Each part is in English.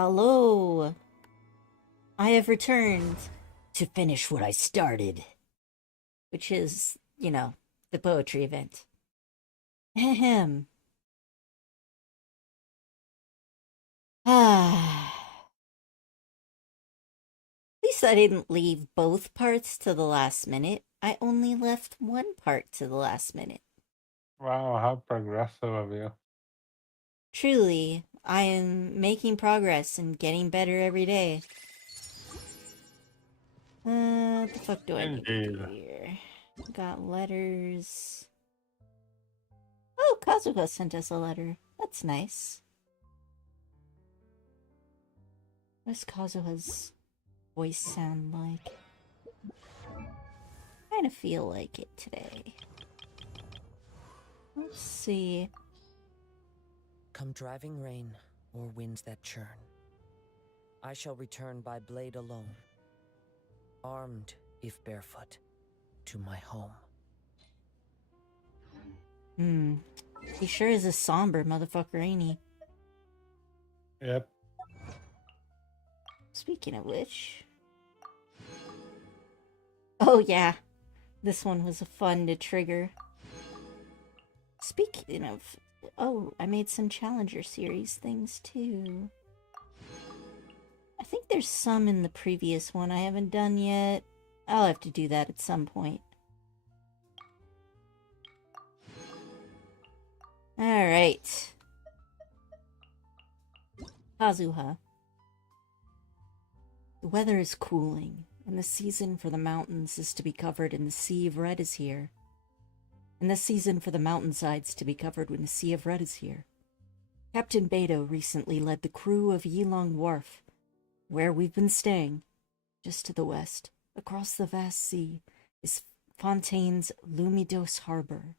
Hello, I have returned to finish what I started, which is, the poetry event. Ahem. Ah. At least I didn't leave both parts to the last minute. I only left one part to the last minute. Wow, how progressive of you. Truly, I am making progress and getting better every day. What the fuck do I need to do Indeed. here? Got letters. Oh, Kazuha sent us a letter. That's nice. What does Kazuha's voice sound like? Kind of feel like it today. Let's see. Come driving rain or winds that churn, I shall return by blade alone, armed if barefoot, to my home. He sure is a somber motherfucker, ain't he? Yep. Speaking of which... Oh yeah, this one was fun to trigger. Speaking of... Oh, I made some Challenger Series things too. I think there's some in the previous one I haven't done yet. I'll have to do that at some point. Alright. Kazuha. The weather is cooling, and the season for the mountains is to be covered in the sea of red is here. And the season for the mountainsides to be covered when the sea of red is here. Captain Beto recently led the crew of Yilong Wharf, where we've been staying. Just to the west, across the vast sea, is Fontaine's Lumidos Harbor.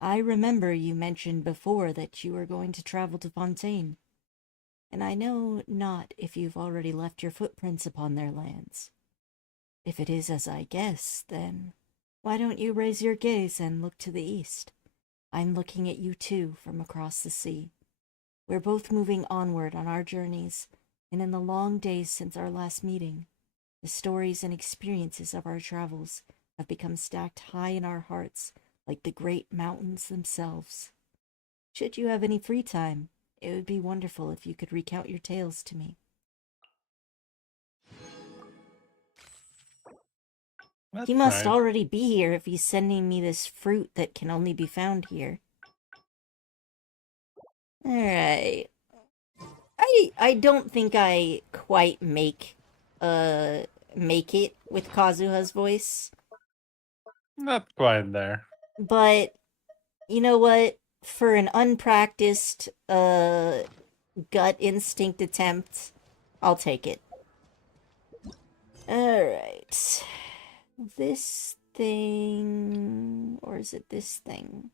I remember you mentioned before that you were going to travel to Fontaine, and I know not if you've already left your footprints upon their lands. If it is as I guess, then why don't you raise your gaze and look to the east? I'm looking at you too from across the sea. We're both moving onward on our journeys, and in the long days since our last meeting, the stories and experiences of our travels have become stacked high in our hearts like the great mountains themselves. Should you have any free time, it would be wonderful if you could recount your tales to me. He That's must nice. already be here if he's sending me this fruit that can only be found here. Alright. I don't think I quite make it with Kazuha's voice. Not quite there. But you know what? For an unpracticed gut instinct attempt, I'll take it. Alright. This thing, or is it this thing?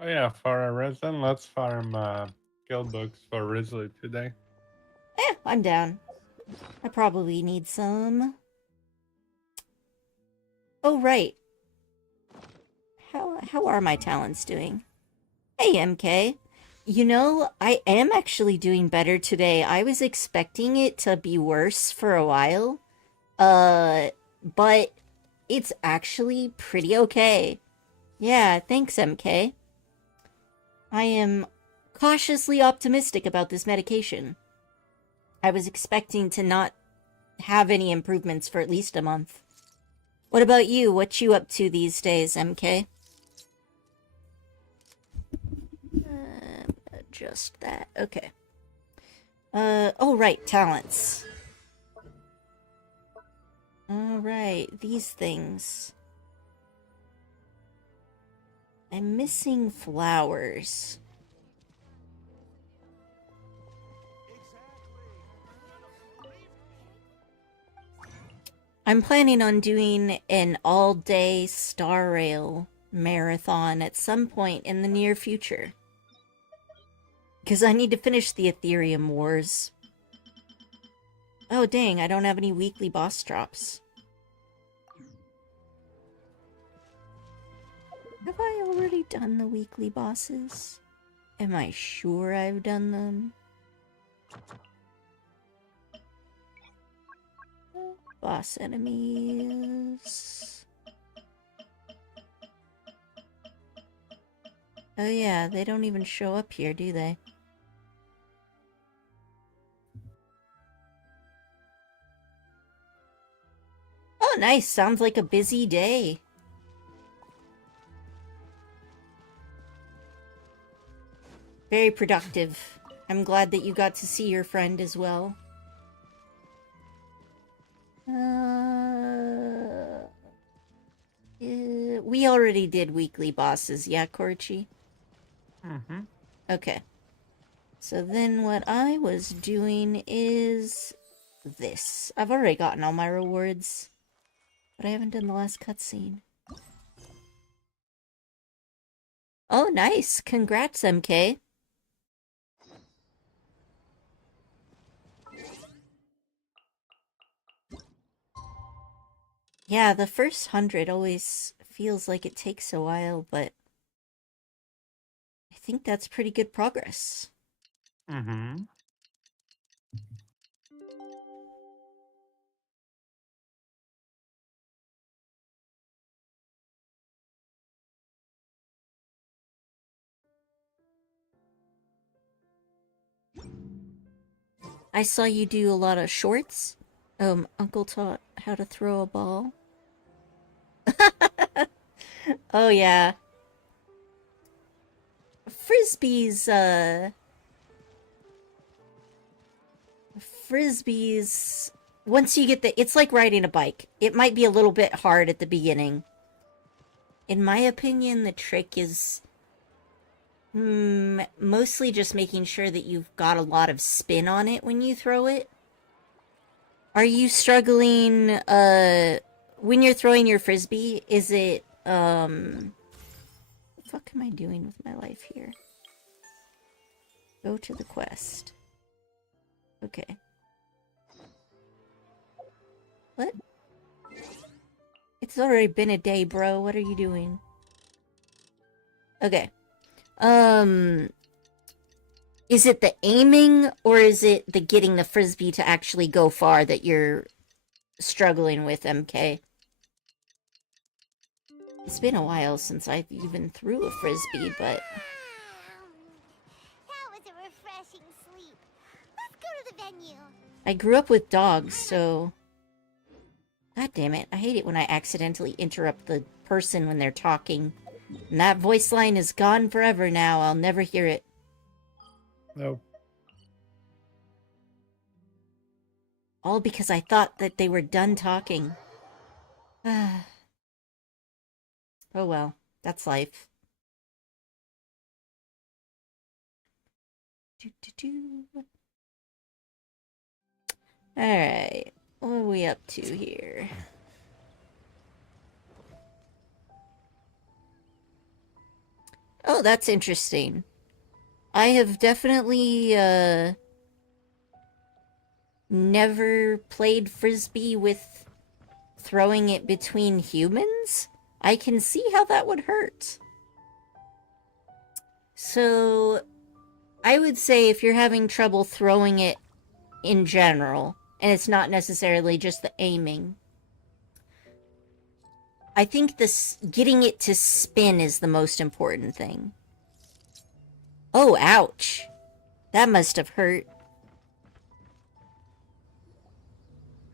Oh yeah, for a resin, let's farm skill books for Risley today. I'm down. I probably need some. Oh, right. How are my talents doing? Hey, MK. You know, I am actually doing better today. I was expecting it to be worse for a while. But it's actually pretty okay. Yeah, thanks, MK. I am cautiously optimistic about this medication. I was expecting to not have any improvements for at least a month. What about you? What you up to these days, MK? Just that. Okay. Oh right, talents. Alright, these things. I'm missing flowers. I'm planning on doing an all-day Star Rail marathon at some point in the near future. Because I need to finish the Ethereum Wars. Oh dang, I don't have any weekly boss drops. Have I already done the weekly bosses? Am I sure I've done them? Boss enemies. Oh yeah, they don't even show up here, do they? Oh, nice. Sounds like a busy day. Very productive. I'm glad that you got to see your friend as well. We already did weekly bosses, yeah, Korochi? Mm-hmm. Okay. So then what I was doing is this. I've already gotten all my rewards, but I haven't done the last cutscene. Oh, nice. Congrats, MK. Yeah, the first 100 always feels like it takes a while, but I think that's pretty good progress. Mm-hmm. I saw you do a lot of shorts. Uncle taught how to throw a ball. Oh yeah. Frisbees, once you get it's like riding a bike. It might be a little bit hard at the beginning. In my opinion, the trick is mostly just making sure that you've got a lot of spin on it when you throw it. Are you struggling, when you're throwing your frisbee, is it, what the fuck am I doing with my life here? Go to the quest. Okay. What? It's already been a day, bro. What are you doing? Okay. Is it the aiming or is it the getting the frisbee to actually go far that you're struggling with, MK? It's been a while since I've even threw a frisbee, but... That was a refreshing sleep. Let's go to the venue. I grew up with dogs, so... God damn it, I hate it when I accidentally interrupt the person when they're talking. And that voice line is gone forever now, I'll never hear it. Nope. All because I thought that they were done talking. Oh well, that's life. Alright, what are we up to here? Oh, that's interesting. I have definitely, never played Frisbee with throwing it between humans. I can see how that would hurt. So, I would say if you're having trouble throwing it in general, and it's not necessarily just the aiming, I think this getting it to spin is the most important thing. Oh, ouch. That must have hurt.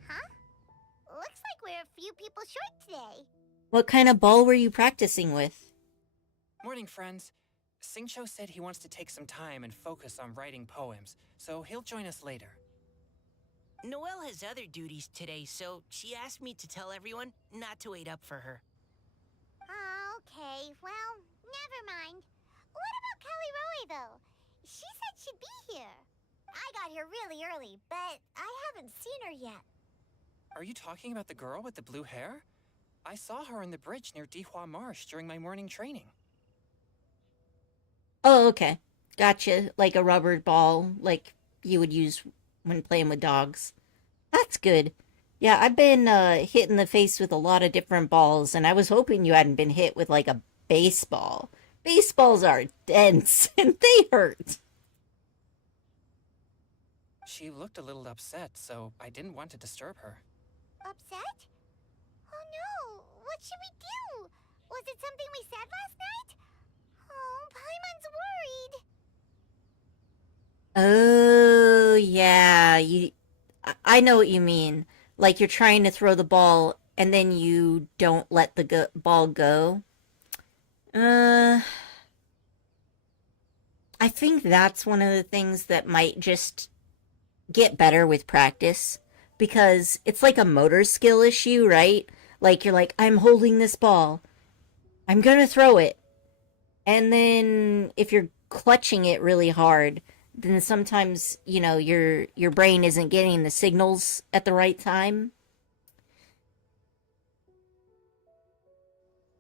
Huh? Looks like we're a few people short today. What kind of ball were you practicing with? Morning, friends. Singcho said he wants to take some time and focus on writing poems, so he'll join us later. Noelle has other duties today, so she asked me to tell everyone not to wait up for her. Okay, well, never mind. What about Callie Roy, though? She said she'd be here. I got here really early, but I haven't seen her yet. Are you talking about the girl with the blue hair? I saw her on the bridge near Dihua Marsh during my morning training. Oh, okay. Gotcha. Like a rubber ball, like you would use when playing with dogs. That's good. Yeah, I've been hit in the face with a lot of different balls, and I was hoping you hadn't been hit with like a baseball. Baseballs are dense, and they hurt. She looked a little upset, so I didn't want to disturb her. Upset? Oh no! What should we do? Was it something we said last night? Oh, Paimon's worried. Oh, yeah. I know what you mean. Like you're trying to throw the ball and then you don't let the ball go. I think that's one of the things that might just get better with practice because it's like a motor skill issue, right? Like you're like, I'm holding this ball. I'm gonna throw it. And then if you're clutching it really hard, then sometimes, your brain isn't getting the signals at the right time.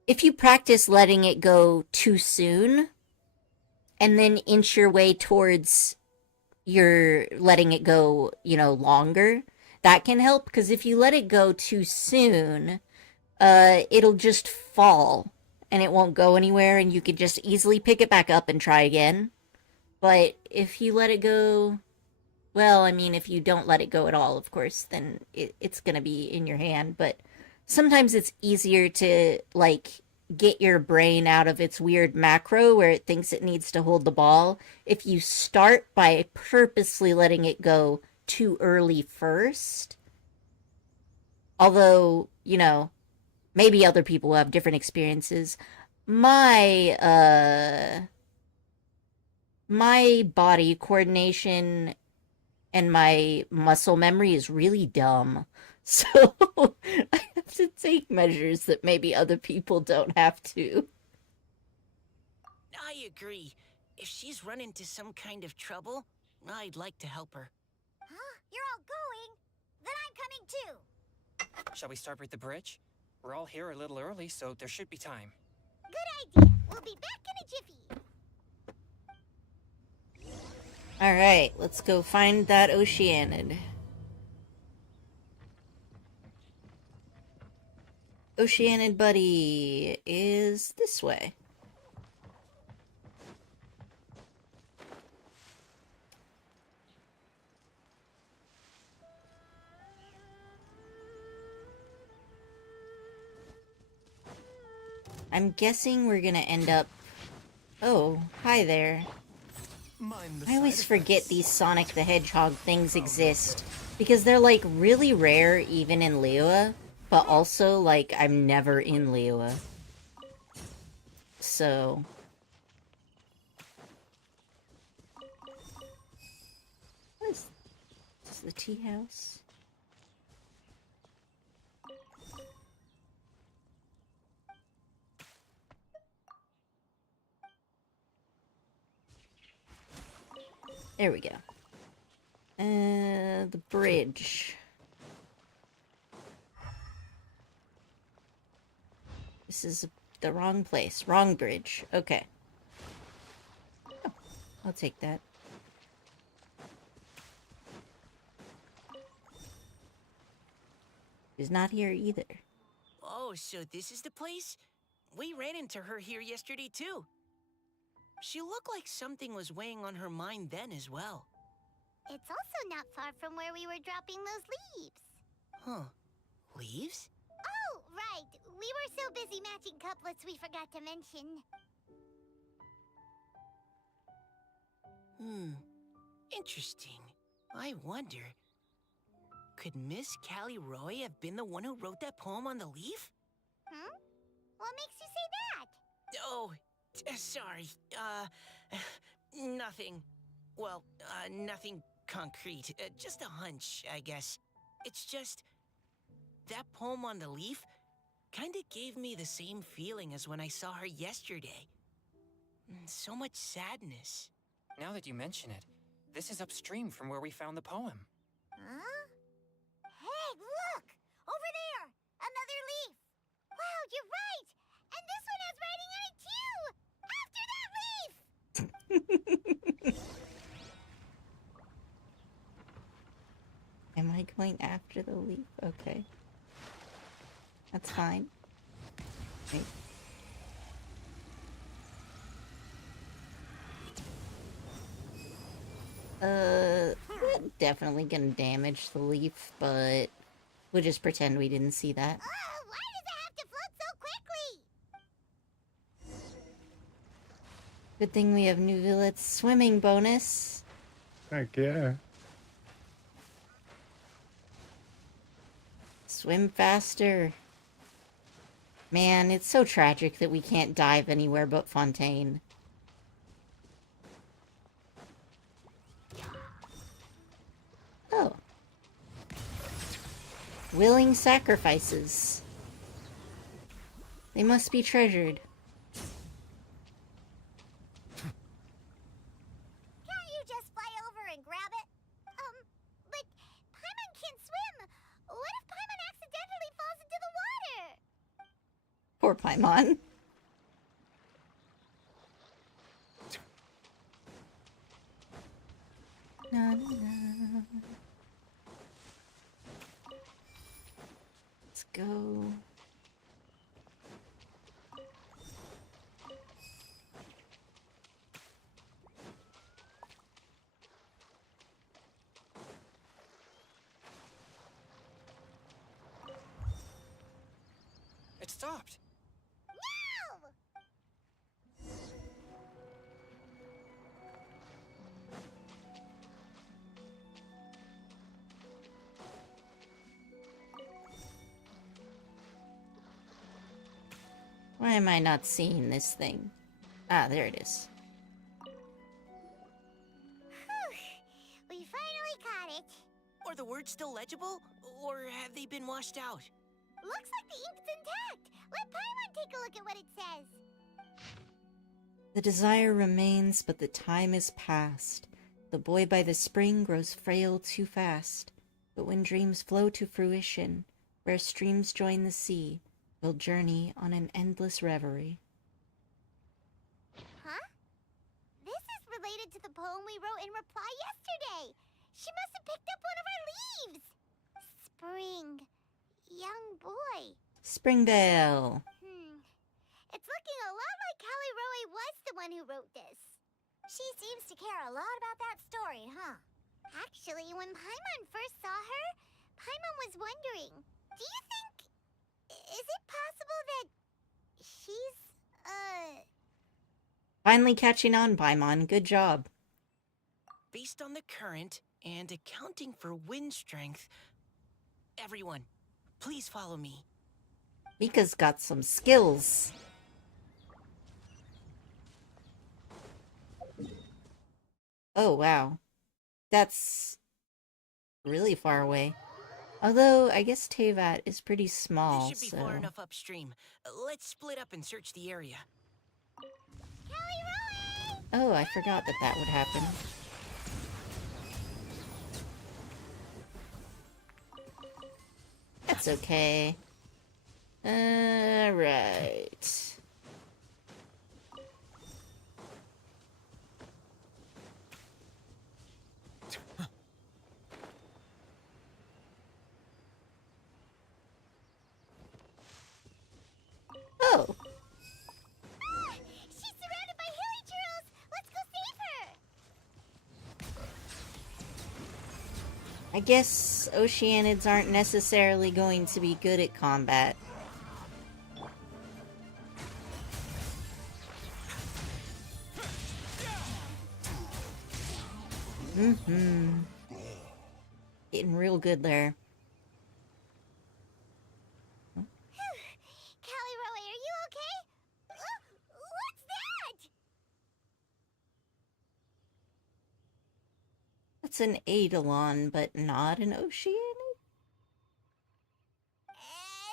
If you practice letting it go too soon and then inch your way towards your letting it go, longer, that can help because if you let it go too soon, it'll just fall and it won't go anywhere and you could just easily pick it back up and try again. But if you let it go, well, I mean, if you don't let it go at all, of course, then it's going to be in your hand. But sometimes it's easier to, like, get your brain out of its weird macro where it thinks it needs to hold the ball. If you start by purposely letting it go too early first, although, maybe other people will have different experiences. My body coordination and my muscle memory is really dumb. So I have to take measures that maybe other people don't have to. I agree. If she's run into some kind of trouble, I'd like to help her. Huh? You're all going? Then I'm coming too. Shall we start with the bridge? We're all here a little early, so there should be time. Good idea. We'll be back in a jiffy. Alright, let's go find that Oceanid. Oceanid buddy is this way. I'm guessing we're gonna end up... Oh, hi there. I always forget these Sonic the Hedgehog things exist. Because they're, like, really rare even in Liyue. But also, like, I'm never in Liyue. So... What is... This is the tea house? There we go. The bridge. This is the wrong place. Wrong bridge. Okay. Oh, I'll take that. She's not here either. Oh, so this is the place? We ran into her here yesterday, too. She looked like something was weighing on her mind then as well. It's also not far from where we were dropping those leaves. Huh. Leaves? Oh, right. We were so busy matching couplets we forgot to mention. Interesting. I wonder, could Miss Callie Roy have been the one who wrote that poem on the leaf? Hmm? What makes you say that? Oh, sorry. Nothing. Well, nothing concrete. Just a hunch, I guess. It's just... that poem on the leaf kinda gave me the same feeling as when I saw her yesterday. So much sadness. Now that you mention it, this is upstream from where we found the poem. Huh? Hey, look! Over there! Another leaf! Wow, you're right! And this one has writing on it too! After that leaf! Am I going after the leaf? Okay. That's fine. Wait. That definitely gonna damage the leaf, but we'll just pretend we didn't see that. Oh, why does it have to float so quickly? Good thing we have Nuvillet's swimming bonus. Heck yeah. Swim faster. Man, it's so tragic that we can't dive anywhere but Fontaine. Oh. Willing sacrifices. They must be treasured. Can't you just fly over and grab it? But Paimon can't swim. What if Paimon accidentally falls into the water? Poor Paimon. Na, na, na. Let's go. It stopped. No! Why am I not seeing this thing? Ah, there it is. Whew. We finally caught it. Are the words still legible? Or have they been washed out? Looks like the ink's intact. Let Paimon take a look at what it says. The desire remains, but the time is past. The boy by the spring grows frail too fast. But when dreams flow to fruition, where streams join the sea, we'll journey on an endless reverie. Huh? This is related to the poem we wrote in reply yesterday. She must have picked up one of our leaves. Spring. Young boy. Springdale! It's looking a lot like Callie Roe was the one who wrote this. She seems to care a lot about that story, huh? Actually, when Paimon first saw her, Paimon was wondering, do you think... is it possible that she's, Finally catching on, Paimon. Good job. Based on the current and accounting for wind strength, everyone, please follow me. Mika's got some skills. Oh, wow. That's really far away. Although, I guess Tevat is pretty small, This should be so... far enough upstream. Let's split up and search the area. Callie Roe! Oh, I forgot that that would happen. That's okay. Right. Oh, She's surrounded by hilly churros! Let's go save her! I guess Oceanids aren't necessarily going to be good at combat. Getting real good there. Callie Roe, are you okay? What's that? That's an Eidolon, but not an Oceanid?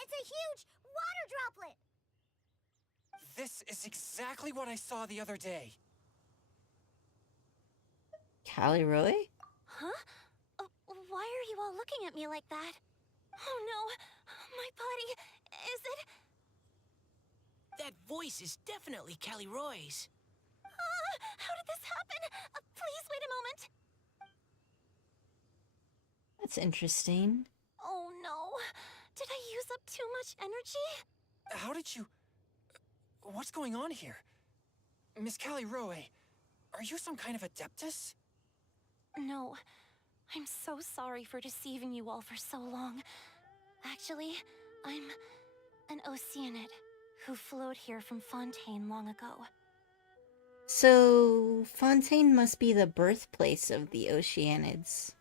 It's a huge water droplet! This is exactly what I saw the other day. Caliroy? Huh? Why are you all looking at me like that? Oh no, my body, is it? That voice is definitely Callie Roy's. How did this happen? Please wait a moment. That's interesting. Oh no, did I use up too much energy? How did you... What's going on here? Miss Callie Roe, are you some kind of adeptus? No, I'm so sorry for deceiving you all for so long. Actually, I'm an Oceanid who flowed here from Fontaine long ago. So, Fontaine must be the birthplace of the Oceanids.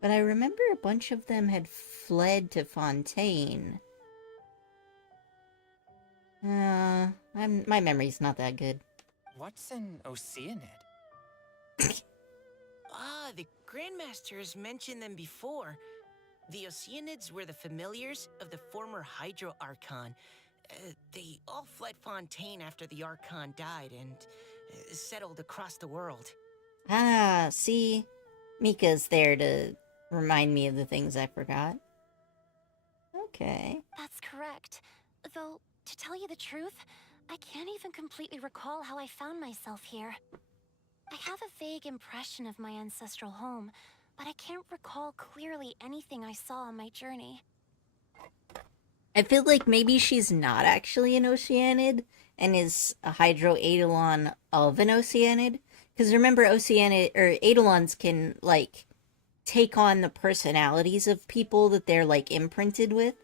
But I remember a bunch of them had fled to Fontaine. My memory's not that good. What's an Oceanid? Ah, the Grandmaster has mentioned them before. The Oceanids were the familiars of the former Hydro Archon. They all fled Fontaine after the Archon died and settled across the world. Ah, see? Mika's there to remind me of the things I forgot. Okay. That's correct. Though, to tell you the truth, I can't even completely recall how I found myself here. I have a vague impression of my ancestral home, but I can't recall clearly anything I saw on my journey. I feel like maybe she's not actually an Oceanid and is a Hydro Eidolon of an Oceanid. Because remember, Oceanid or Eidolons can like take on the personalities of people that they're like imprinted with.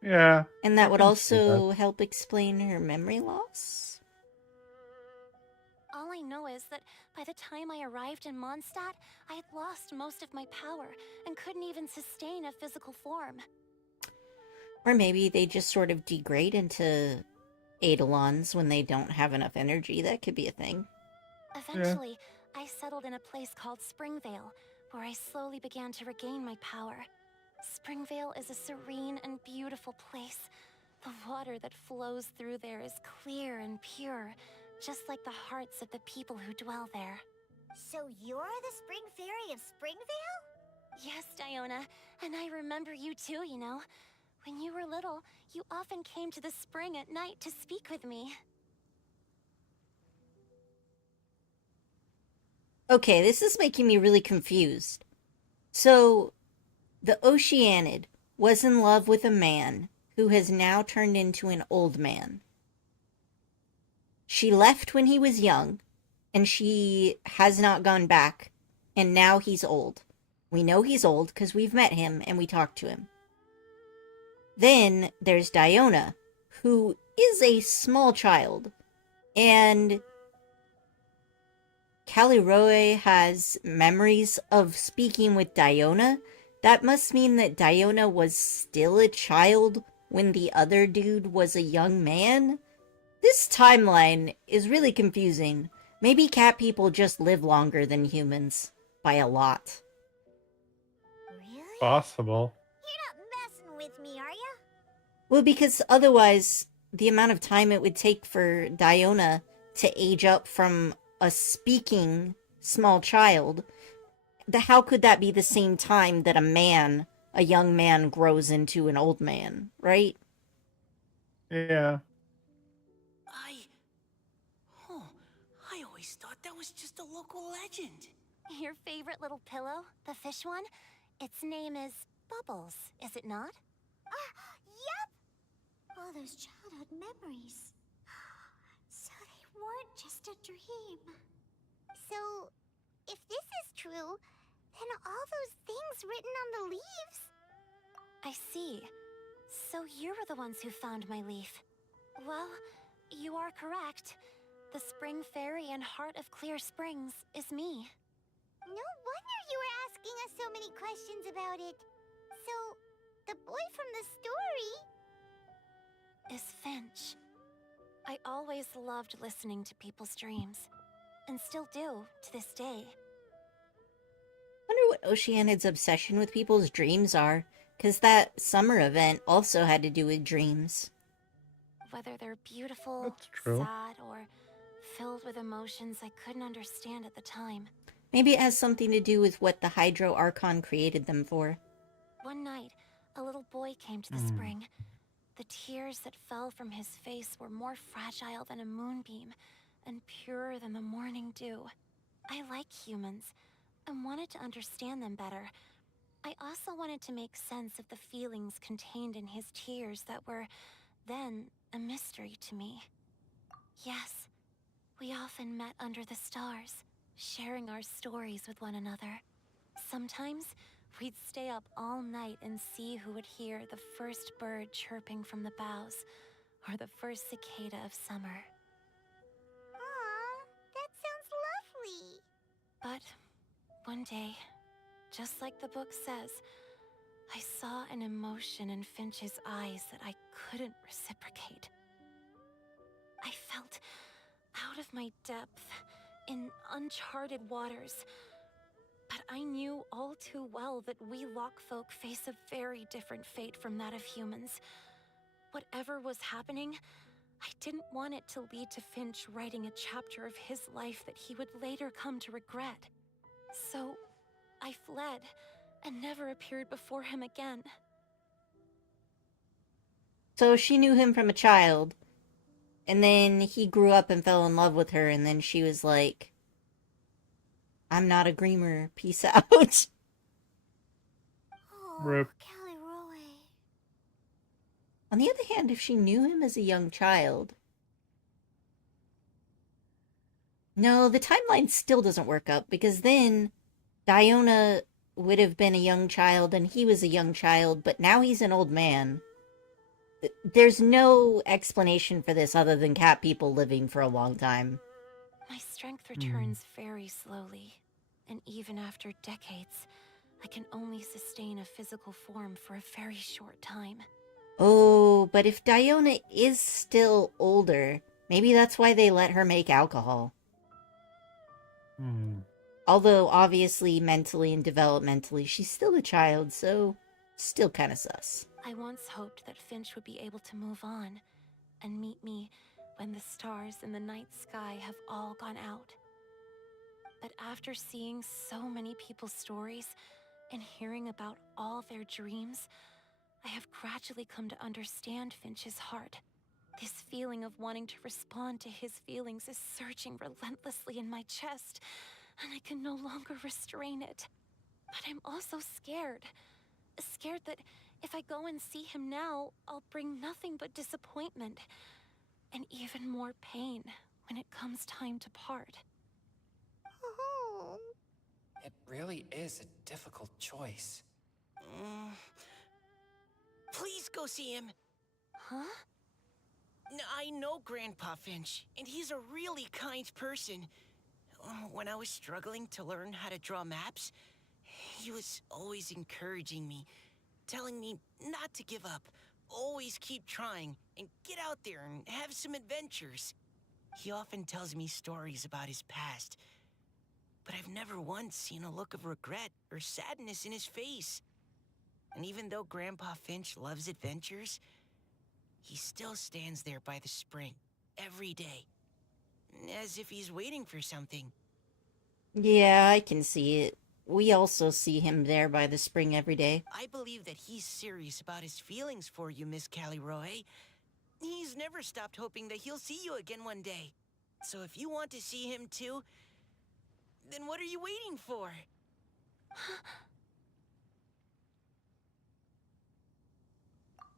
Yeah. And that I would can see also help explain her memory loss. All I know is that by the time I arrived in Mondstadt, I had lost most of my power and couldn't even sustain a physical form. Or maybe they just sort of degrade into Eidolons when they don't have enough energy. That could be a thing. Eventually, I settled in a place called Springvale, where I slowly began to regain my power. Springvale is a serene and beautiful place. The water that flows through there is clear and pure, just like the hearts of the people who dwell there. So you're the Spring Fairy of Springvale? Yes, Diona, and I remember you too, you know. When you were little, you often came to the spring at night to speak with me. Okay, this is making me really confused. So, the Oceanid was in love with a man who has now turned into an old man. She left when he was young, and she has not gone back, and now he's old. We know he's old because we've met him and we talked to him. Then there's Diona, who is a small child, and Caliroe has memories of speaking with Diona. That must mean that Diona was still a child when the other dude was a young man? This timeline is really confusing. Maybe cat people just live longer than humans. By a lot. Really? Possible. You're not messing with me, are ya? Well, because otherwise, the amount of time it would take for Diona to age up from a speaking small child, how could that be the same time that a young man grows into an old man, right? Yeah. I always thought that was just a local legend. Your favorite little pillow, the fish one? Its name is Bubbles, is it not? Yep! All those childhood memories. So they weren't just a dream. So, if this is true, then all those things written on the leaves... I see. So you were the ones who found my leaf. Well, you are correct. The Spring Fairy and Heart of Clear Springs is me. No wonder you were asking us so many questions about it. So, the boy from the story... Is Finch. I always loved listening to people's dreams, and still do to this day. Wonder what Oceanid's obsession with people's dreams are, because that summer event also had to do with dreams. Whether they're beautiful, That's true. sad, or filled with emotions I couldn't understand at the time. Maybe it has something to do with what the Hydro Archon created them for. One night, a little boy came to the spring. The tears that fell from his face were more fragile than a moonbeam, and purer than the morning dew. I like humans, and wanted to understand them better. I also wanted to make sense of the feelings contained in his tears that were, then, a mystery to me. Yes, we often met under the stars, sharing our stories with one another. Sometimes we'd stay up all night and see who would hear the first bird chirping from the boughs, or the first cicada of summer. Aw, that sounds lovely. But one day, just like the book says, I saw an emotion in Finch's eyes that I couldn't reciprocate. I felt out of my depth, in uncharted waters. But I knew all too well that we Lockfolk face a very different fate from that of humans. Whatever was happening, I didn't want it to lead to Finch writing a chapter of his life that he would later come to regret. So, I fled, and never appeared before him again. So she knew him from a child, and then he grew up and fell in love with her, and then she was like, I'm not a Greamer, peace out. Oh, Rip. Callie Roe. On the other hand, if she knew him as a young child... No, the timeline still doesn't work up, because then Diona would have been a young child and he was a young child, but now he's an old man. There's no explanation for this other than cat people living for a long time. My strength returns very slowly, and even after decades, I can only sustain a physical form for a very short time. Oh, but if Diona is still older, maybe that's why they let her make alcohol. Although, obviously, mentally and developmentally, she's still a child, so still kind of sus. I once hoped that Finch would be able to move on and meet me when the stars in the night sky have all gone out. But after seeing so many people's stories and hearing about all their dreams, I have gradually come to understand Finch's heart. This feeling of wanting to respond to his feelings is surging relentlessly in my chest, and I can no longer restrain it. But I'm also scared. Scared that if I go and see him now, I'll bring nothing but disappointment and even more pain when it comes time to part. Oh. It really is a difficult choice. Please go see him. Huh? I know Grandpa Finch, and he's a really kind person. When I was struggling to learn how to draw maps, he was always encouraging me, telling me not to give up, always keep trying, and get out there and have some adventures. He often tells me stories about his past, but I've never once seen a look of regret or sadness in his face. And even though Grandpa Finch loves adventures, he still stands there by the spring every day, as if he's waiting for something. Yeah, I can see it. We also see him there by the spring every day. I believe that he's serious about his feelings for you, Miss Callie Roe. He's never stopped hoping that he'll see you again one day. So if you want to see him too, then what are you waiting for?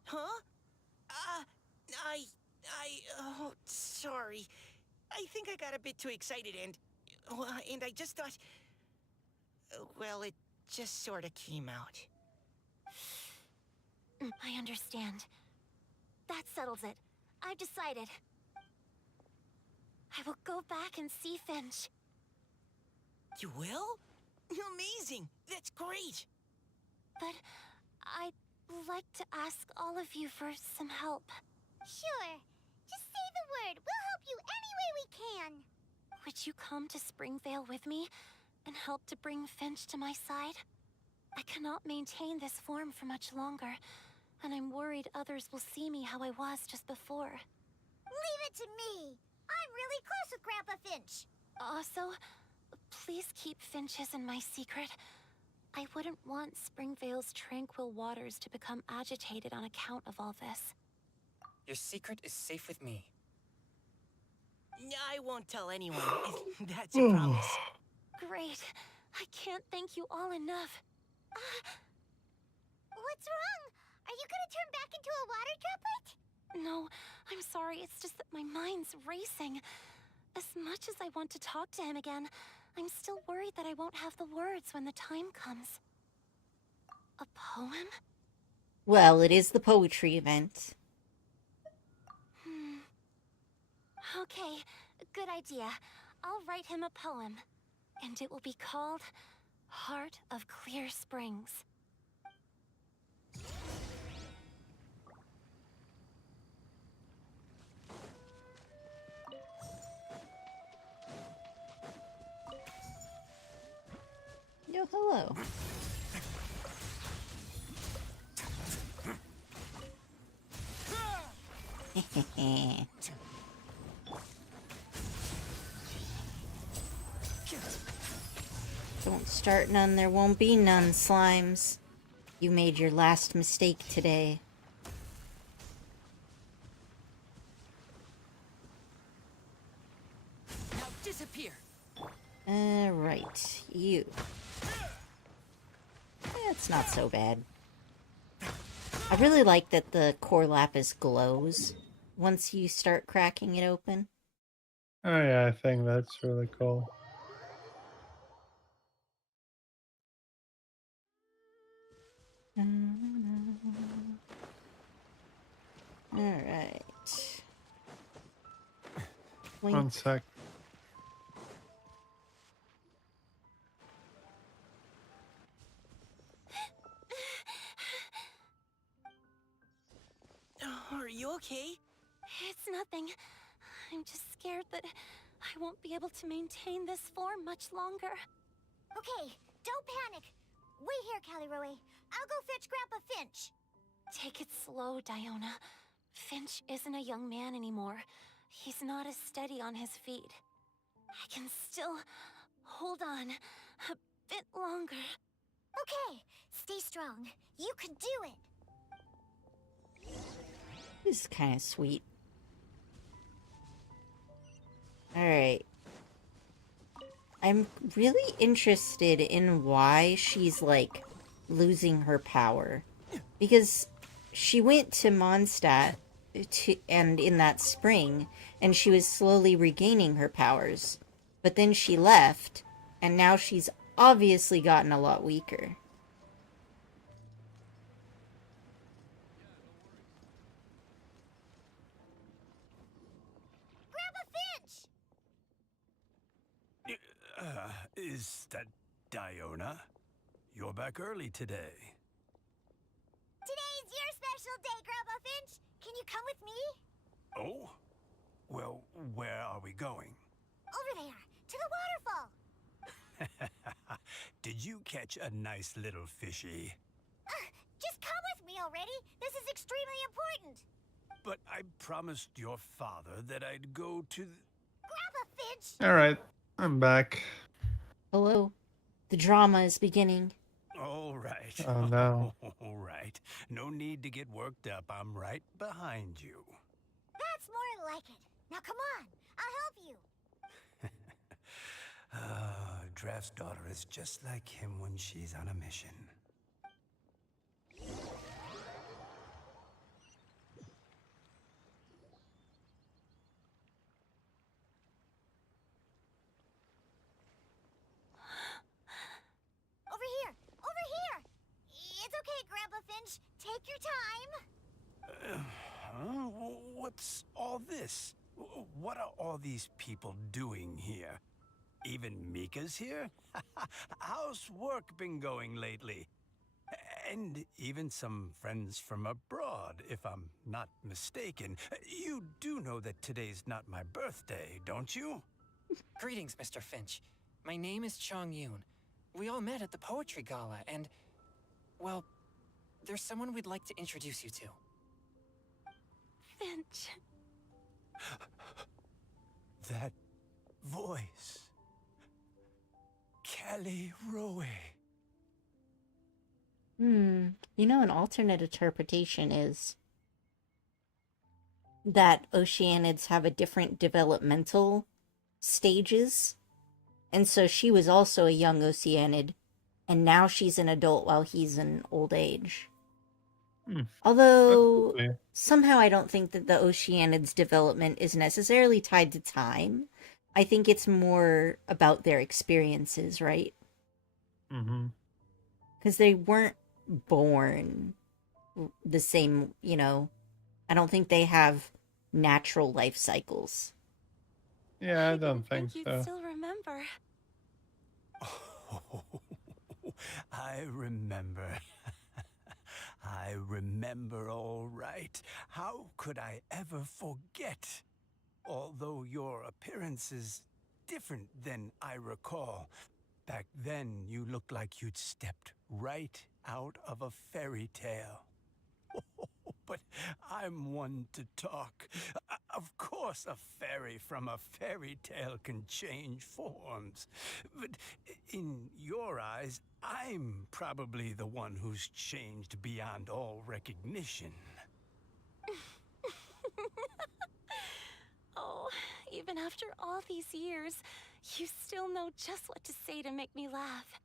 Huh? Oh, sorry. I think I got a bit too excited and I just thought, well, it just sort of came out. I understand. That settles it. I've decided. I will go back and see Finch. You will? Amazing! That's great! But I'd like to ask all of you for some help. Sure. Just say the word. We'll help you any way we can. Would you come to Springvale with me and help to bring Finch to my side? I cannot maintain this form for much longer, and I'm worried others will see me how I was just before. Leave it to me. I'm really close with Grandpa Finch. Also, please keep Finch's in my secret. I wouldn't want Springvale's tranquil waters to become agitated on account of all this. Your secret is safe with me. I won't tell anyone. That's a promise. Great. I can't thank you all enough. What's wrong? Are you gonna turn back into a water droplet? No, I'm sorry. It's just that my mind's racing. As much as I want to talk to him again, I'm still worried that I won't have the words when the time comes. A poem? Well, it is the poetry event. Okay, good idea. I'll write him a poem. And it will be called Heart of Clear Springs. Yo, hello. Don't start none, there won't be none, slimes. You made your last mistake today. Now disappear. Right, you. It's not so bad. I really like that the core lapis glows once you start cracking it open. Oh yeah, I think that's really cool. Alright. One sec. Are you okay? It's nothing. I'm just scared that I won't be able to maintain this form much longer. Okay, don't panic. Wait here, Caliroe. I'll go fetch Grandpa Finch. Take it slow, Diona. Finch isn't a young man anymore. He's not as steady on his feet. I can still hold on a bit longer. Okay, stay strong. You can do it. This is kind of sweet. Alright. I'm really interested in why she's, like, losing her power. Because she went to Mondstadt and in that spring, and she was slowly regaining her powers. But then she left, and now she's obviously gotten a lot weaker. Grandpa Finch! Is that Diona? You're back early today. Today's your special day, Grandpa Finch. Can you come with me? Oh? Well, where are we going? Over there, to the waterfall. Did you catch a nice little fishy? Just come with me already. This is extremely important. But I promised your father that I'd go to... Grandpa Finch! Alright, I'm back. Hello. The drama is beginning. All right. Oh, no. All right. No need to get worked up. I'm right behind you. That's more like it. Now come on, I'll help you. Draft's daughter is just like him when she's on a mission. Over here, over here. It's okay, Grandpa Finch. Take your time. Huh? What's all this? What are all these people doing here? Even Mika's here? How's work been going lately? And even some friends from abroad, if I'm not mistaken. You do know that today's not my birthday, don't you? Greetings, Mr. Finch. My name is Chong Yoon. We all met at the poetry gala, and... well, there's someone we'd like to introduce you to. Finch. That voice. Callie Rowe. You know, an alternate interpretation is that Oceanids have a different developmental stages. And so she was also a young Oceanid, and now she's an adult while he's in old age. Although, Absolutely. somehow I don't think that the Oceanids' development is necessarily tied to time, I think it's more about their experiences, right? Mm-hmm. Because they weren't born the same, you know. I don't think they have natural life cycles. Yeah, I don't didn't think think you'd so. still remember. Oh, I remember. I remember all right. How could I ever forget? Although your appearance is different than I recall. Back then, you looked like you'd stepped right out of a fairy tale. But I'm one to talk. Of course, a fairy from a fairy tale can change forms. But in your eyes, I'm probably the one who's changed beyond all recognition. Oh, even after all these years, you still know just what to say to make me laugh.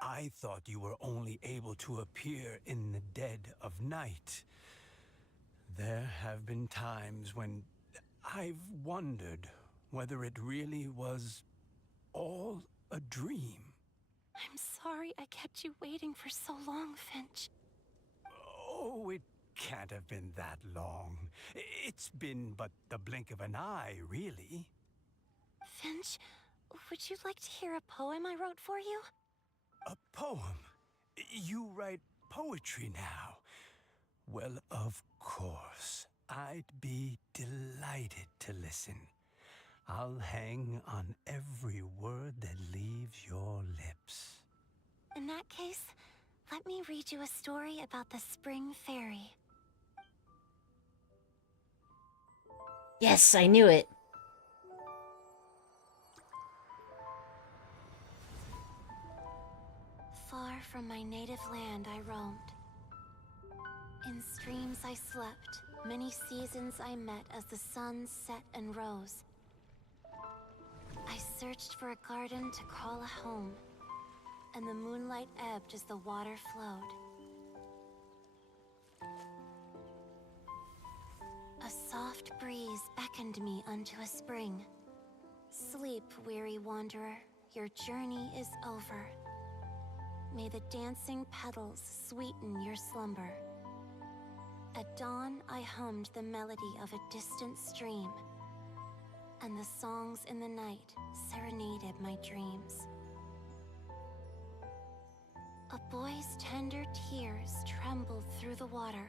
I thought you were only able to appear in the dead of night. There have been times when I've wondered whether it really was all a dream. I'm sorry I kept you waiting for so long, Finch. Oh, it can't have been that long. It's been but the blink of an eye, really. Finch, would you like to hear a poem I wrote for you? A poem? You write poetry now? Well, of course. I'd be delighted to listen. I'll hang on every word that leaves your lips. In that case, let me read you a story about the Spring Fairy. Yes, I knew it. Far from my native land I roamed. In streams I slept, many seasons I met as the sun set and rose. I searched for a garden to call a home, and the moonlight ebbed as the water flowed. A soft breeze beckoned me unto a spring. Sleep, weary wanderer, your journey is over. May the dancing petals sweeten your slumber. At dawn, I hummed the melody of a distant stream, and the songs in the night serenaded my dreams. A boy's tender tears trembled through the water,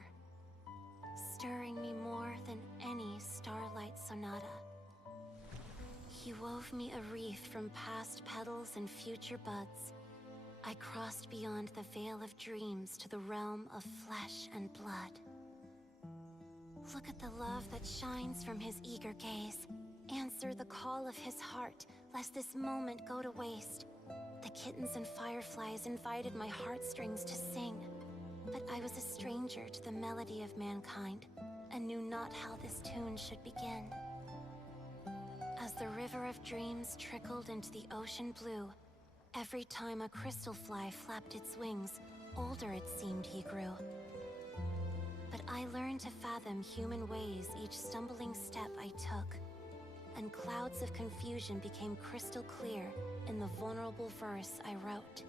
stirring me more than any starlight sonata. He wove me a wreath from past petals and future buds. I crossed beyond the veil of dreams to the realm of flesh and blood. Look at the love that shines from his eager gaze. Answer the call of his heart, lest this moment go to waste. The kittens and fireflies invited my heartstrings to sing, but I was a stranger to the melody of mankind, and knew not how this tune should begin. As the river of dreams trickled into the ocean blue, every time a crystal fly flapped its wings, older it seemed he grew. But I learned to fathom human ways each stumbling step I took, and clouds of confusion became crystal clear in the vulnerable verse I wrote.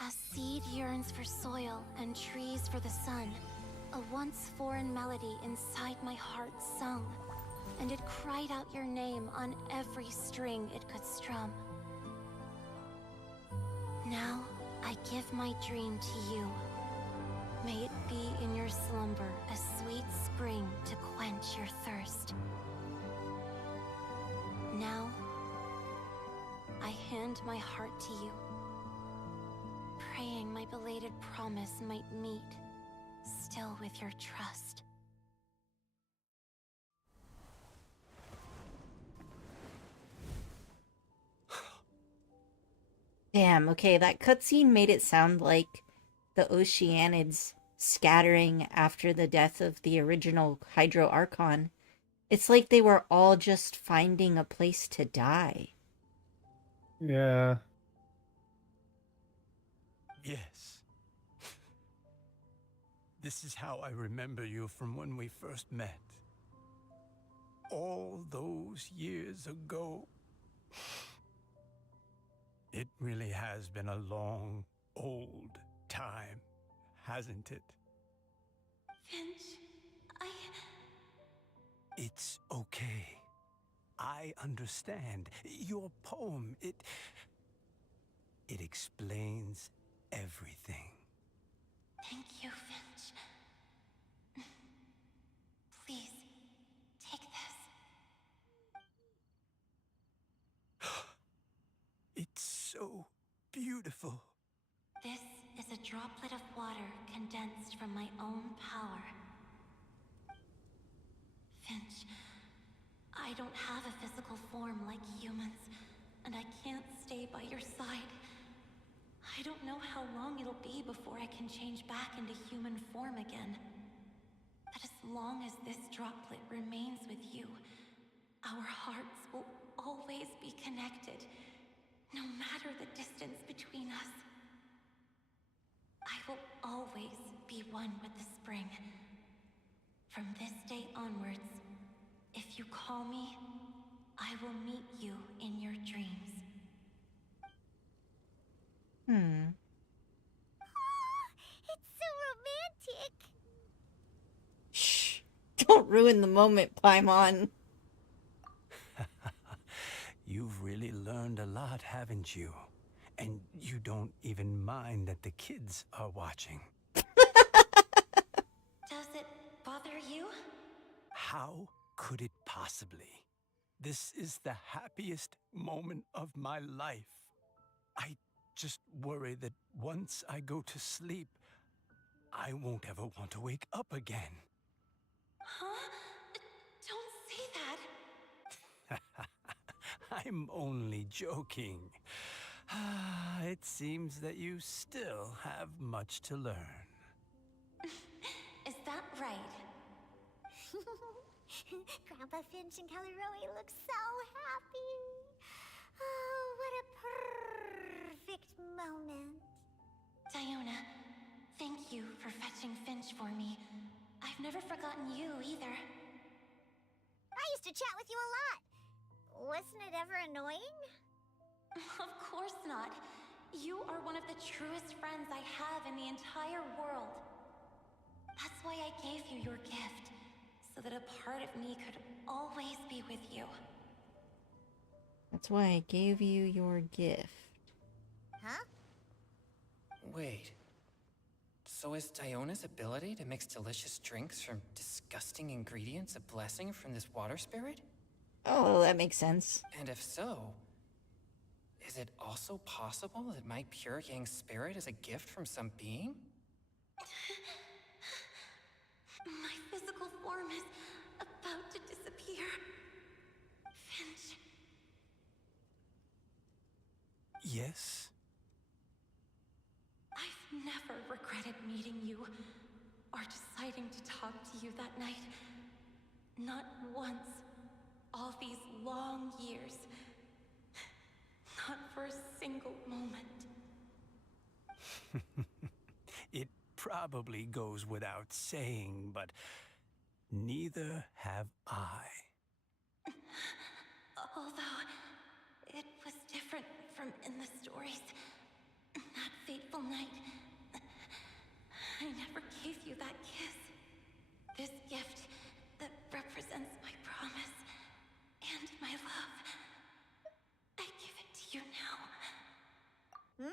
As seed yearns for soil and trees for the sun, a once foreign melody inside my heart sung, and it cried out your name on every string it could strum. Now I give my dream to you. May it be in your slumber a sweet spring to quench your thirst. Now, I hand my heart to you, praying my belated promise might meet, still with your trust. Damn, okay, that cutscene made it sound like the Oceanids scattering after the death of the original Hydro Archon. It's like they were all just finding a place to die. Yeah. Yes. This is how I remember you from when we first met. all those years ago. It really has been a long, old time, hasn't it? Finch, It's okay. I understand. Your poem, it explains everything. Thank you, Finch. Please, take this. It's so beautiful. This is a droplet of water condensed from my own power. Finch, I don't have a physical form like humans, and I can't stay by your side. I don't know how long it'll be before I can change back into human form again. But as long as this droplet remains with you, our hearts will always be connected, no matter the distance between us. I will always be one with the spring. From this day onwards, if you call me, I will meet you in your dreams. It's so romantic. Shh. Don't ruin the moment, Paimon. You've really learned a lot, haven't you? And you don't even mind that the kids are watching. Does it bother you? How could it possibly? This is the happiest moment of my life. I just worry that once I go to sleep, I won't ever want to wake up again. Huh? Don't say that. I'm only joking. It seems that you still have much to learn. Is that right? Grandpa Finch and Kelly Rowie look so happy. Oh, what a perfect moment. Diona, thank you for fetching Finch for me. I've never forgotten you either. I used to chat with you a lot. Wasn't it ever annoying? Of course not. You are one of the truest friends I have in the entire world. That's why I gave you your gift, so that a part of me could always be with you. That's why I gave you your gift. Huh? Wait. So is Diona's ability to mix delicious drinks from disgusting ingredients a blessing from this water spirit? Oh, that makes sense. And if so, is it also possible that my pure yang spirit is a gift from some being? My physical form is about to disappear. Finch. Yes? I've never regretted meeting you or deciding to talk to you that night. Not once. All these long years. Not for a single moment. It probably goes without saying, but neither have I. Although, it was different from in the stories. That fateful night, I never gave you that kiss. This gift that represents my promise and my love. I give it to you now.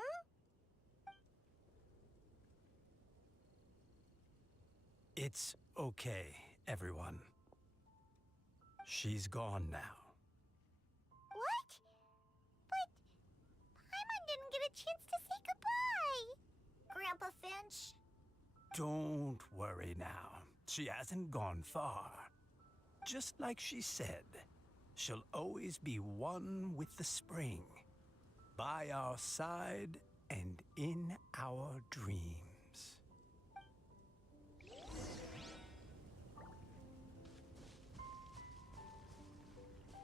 It's okay, everyone. She's gone now. What? But Paimon didn't get a chance to say goodbye. Grandpa Finch. Don't worry now. She hasn't gone far. Just like she said, she'll always be one with the spring. By our side and in our dreams.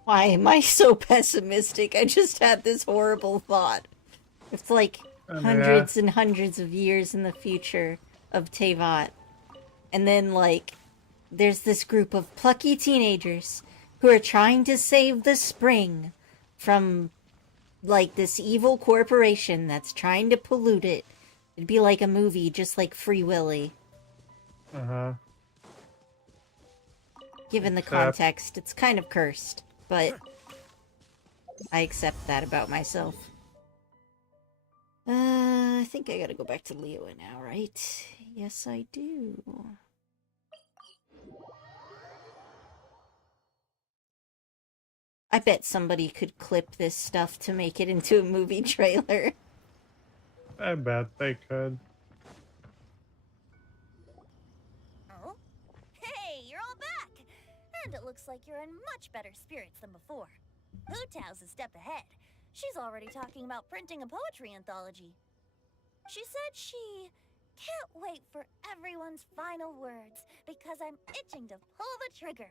Why am I so pessimistic? I just had this horrible thought. It's like hundreds and hundreds of years in the future of Tevat. And then, like, there's this group of plucky teenagers who are trying to save the spring from, like, this evil corporation that's trying to pollute it. It'd be like a movie, just like Free Willy. Uh-huh. Given the Except- context, it's kind of cursed, but I accept that about myself. I think I gotta go back to Leo now, right? Yes, I do. I bet somebody could clip this stuff to make it into a movie trailer. I bet they could. Oh? Hey, you're all back! And it looks like you're in much better spirits than before. Hu Tao's a step ahead. She's already talking about printing a poetry anthology. She said she can't wait for everyone's final words because I'm itching to pull the trigger.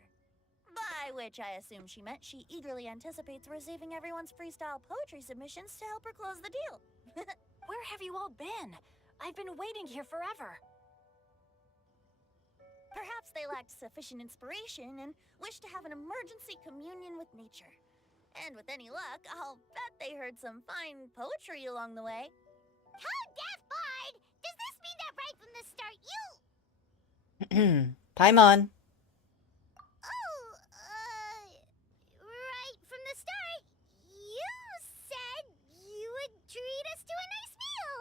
By which I assume she meant she eagerly anticipates receiving everyone's freestyle poetry submissions to help her close the deal. Where have you all been? I've been waiting here forever. Perhaps they lacked sufficient inspiration and wished to have an emergency communion with nature. And with any luck, I'll bet they heard some fine poetry along the way. Tone deaf, Bard! Does this mean that right from the start Paimon. right from the start, you said you would treat us to a nice meal!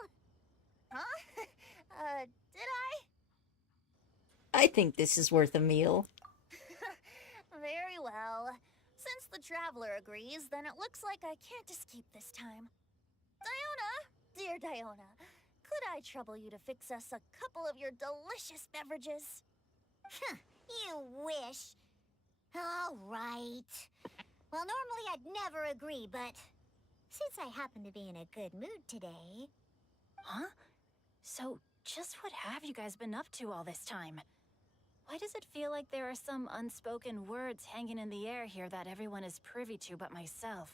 Huh? Did I? I think this is worth a meal. Very well. Since the traveler agrees, then it looks like I can't escape this time. Diona, dear Diona, could I trouble you to fix us a couple of your delicious beverages? You wish. All right. Well, normally I'd never agree, but since I happen to be in a good mood today... Huh? So, just what have you guys been up to all this time? Why does it feel like there are some unspoken words hanging in the air here that everyone is privy to but myself?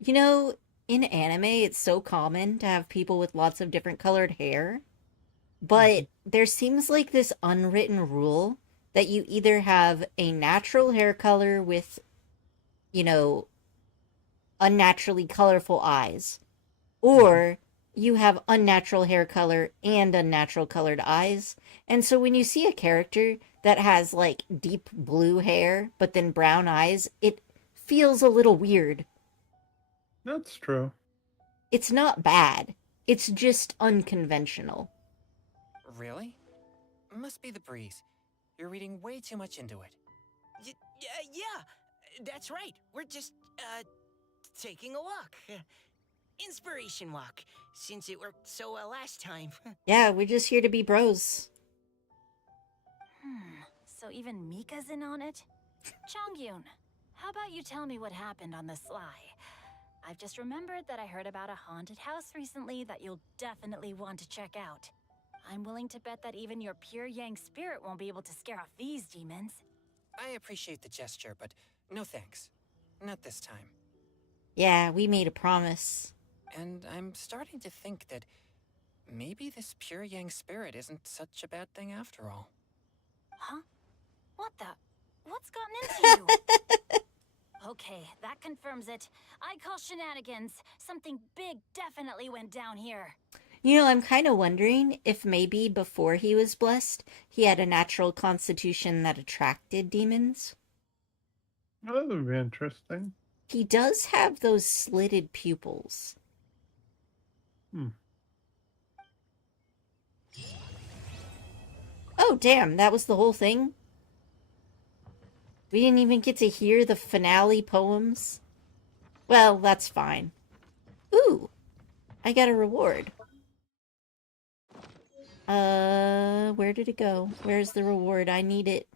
You know, in anime, it's so common to have people with lots of different colored hair. But there seems like this unwritten rule that you either have a natural hair color with, you know, unnaturally colorful eyes, or you have unnatural hair color and unnatural colored eyes. And so when you see a character that has like deep blue hair but then brown eyes, it feels a little weird. That's true. It's not bad. It's just unconventional. Really? Must be the breeze. You're reading way too much into it. Yeah, that's right. We're just, taking a walk. Inspiration walk, since it worked so well last time. Yeah, we're just here to be bros. So even Mika's in on it? Chongyun, how about you tell me what happened on the sly? I've just remembered that I heard about a haunted house recently that you'll definitely want to check out. I'm willing to bet that even your pure Yang spirit won't be able to scare off these demons. I appreciate the gesture, but no thanks. Not this time. Yeah, we made a promise. And I'm starting to think that maybe this pure Yang spirit isn't such a bad thing after all. Huh? What the? What's gotten into you? Okay, that confirms it. I call shenanigans. Something big definitely went down here. You know, I'm kind of wondering if maybe before he was blessed, he had a natural constitution that attracted demons. Well, that would be interesting. He does have those slitted pupils. Oh, damn, that was the whole thing? We didn't even get to hear the finale poems? Well, that's fine. Ooh, I got a reward. Where did it go? Where's the reward? I need it.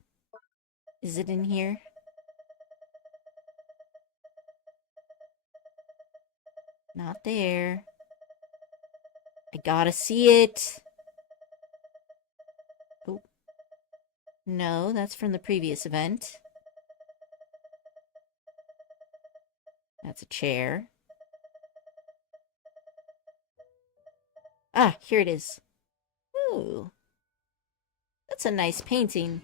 Is it in here? Not there. I gotta see it. Oh. No, that's from the previous event. That's a chair. Ah, here it is. Ooh. That's a nice painting.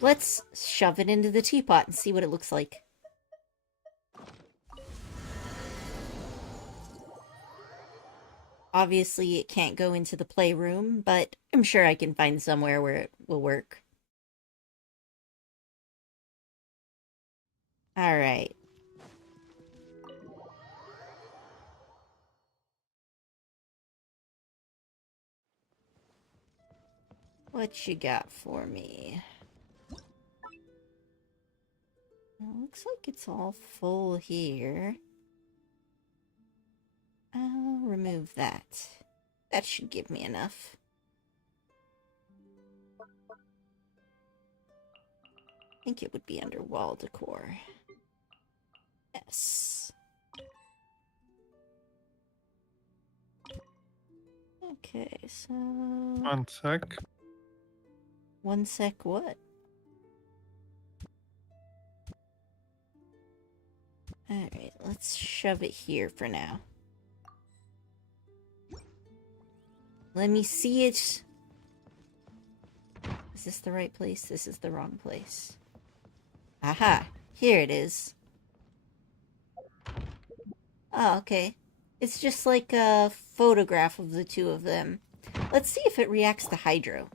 Let's shove it into the teapot and see what it looks like. Obviously, it can't go into the playroom, but I'm sure I can find somewhere where it will work. Alright. What you got for me? Well, looks like it's all full here. I'll remove that. That should give me enough. I think it would be under wall decor. Yes. Okay, so... 1 sec. 1 sec what? Alright, let's shove it here for now. Let me see it. Is this the right place? This is the wrong place. Aha! Here it is. Oh, okay. It's just like a photograph of the two of them. Let's see if it reacts to hydro.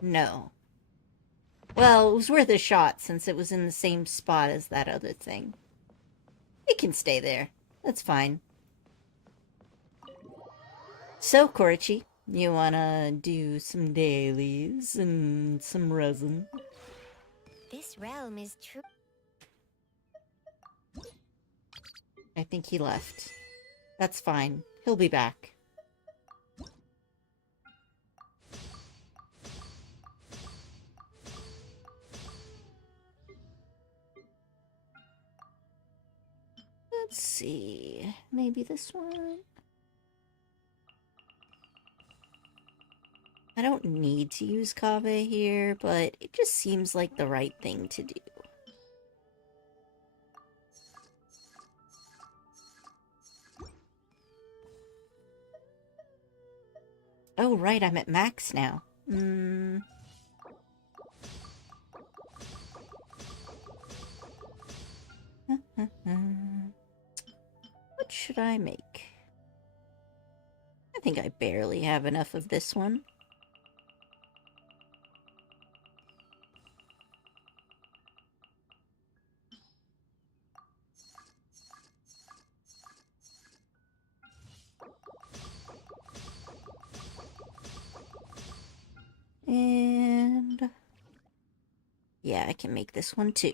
No. Well, it was worth a shot since it was in the same spot as that other thing. It can stay there. That's fine. So, Korochi, you wanna do some dailies and some resin? This realm is true. I think he left. That's fine. He'll be back. Let's see. Maybe this one? I don't need to use Kave here, but it just seems like the right thing to do. Oh, right, I'm at max now. What should I make? I think I barely have enough of this one. And... yeah, I can make this one too.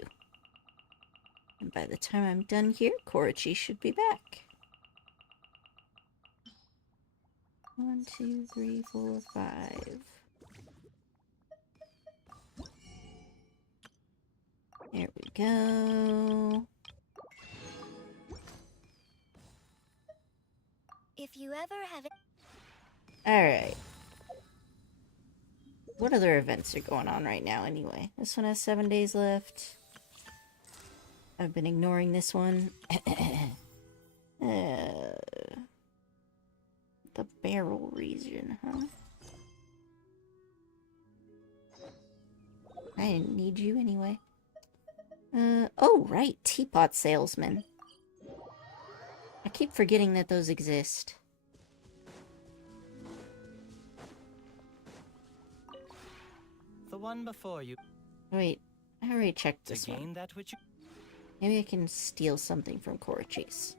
And by the time I'm done here, Korochi should be back. 1, 2, 3, 4, 5. There we go. If you ever have it. Alright. What other events are going on right now anyway? This one has 7 days left. I've been ignoring this one. The barrel region, huh? I didn't need you anyway. Oh, right, teapot salesman. I keep forgetting that those exist. The one before you. Wait, I already checked To this one. gain that which you... Maybe I can steal something from Korochi's.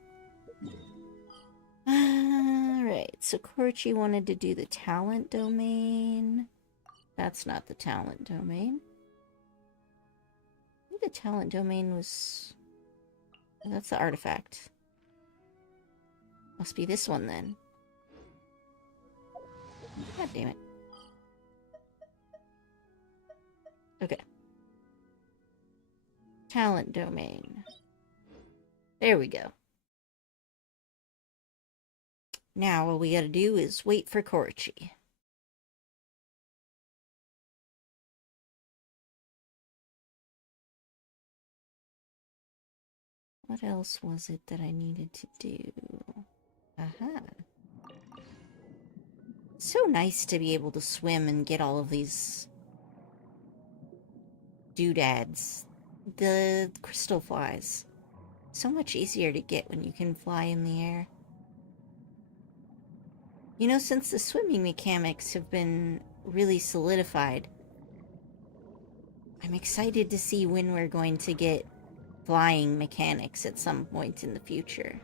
Alright, so Korochi wanted to do the talent domain. That's not the talent domain. I think the talent domain was... oh, that's the artifact. Must be this one then. God damn it. Okay. Talent domain. There we go. Now all we gotta do is wait for Korochi. What else was it that I needed to do? Aha. So nice to be able to swim and get all of these doodads. The crystal flies. So much easier to get when you can fly in the air. You know, since the swimming mechanics have been really solidified, I'm excited to see when we're going to get flying mechanics at some point in the future.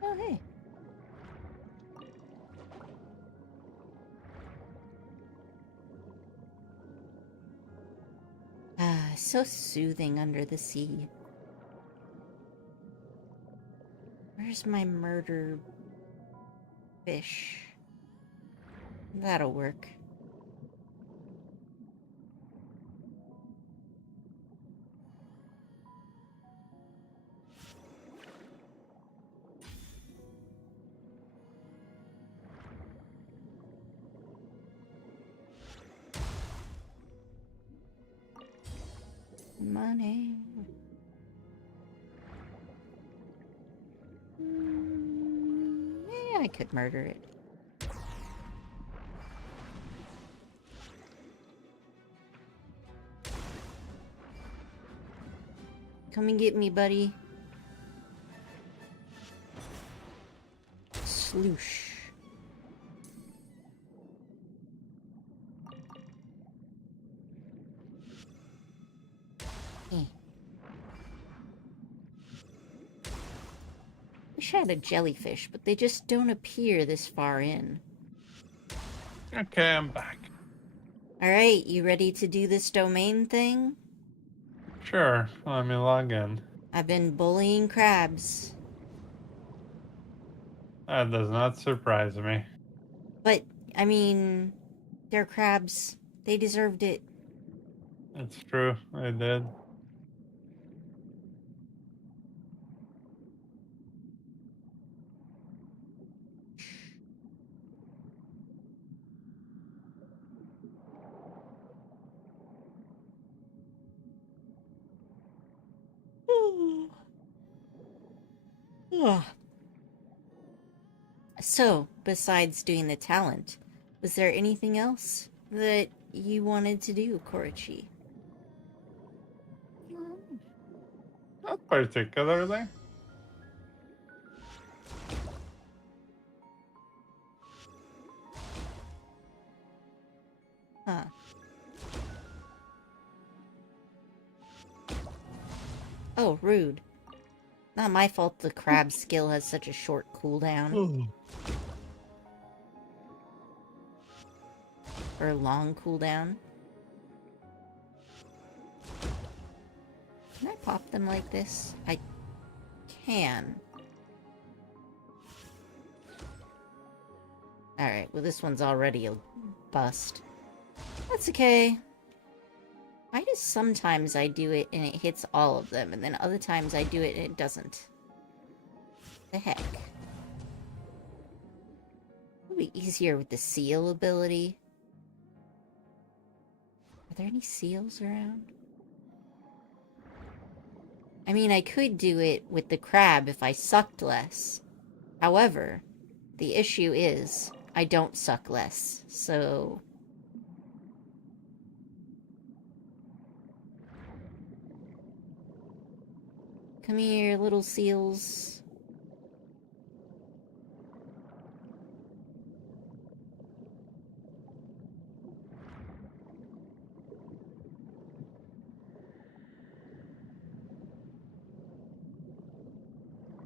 Oh, hey. Ah, so soothing under the sea. Where's my murder fish? That'll work. Money. Yeah, I could murder it. Come and get me, buddy. Sloosh. Wish I had a jellyfish, but they just don't appear this far in. Okay, I'm back. Alright, you ready to do this domain thing? Sure, let me log in. I've been bullying crabs. That does not surprise me. But, I mean, they're crabs. They deserved it. It's true, I did. Ugh. So, besides doing the talent, was there anything else that you wanted to do, Korochi? Not particularly. Huh. Oh, rude. Not my fault the crab skill has such a short cooldown. Or long cooldown. Can I pop them like this? I can. Alright, well this one's already a bust. That's okay. Why does sometimes I do it and it hits all of them, and then other times I do it and it doesn't? The heck? It'll be easier with the seal ability. Are there any seals around? I mean, I could do it with the crab if I sucked less. However, the issue is, I don't suck less, so... Come here, little seals.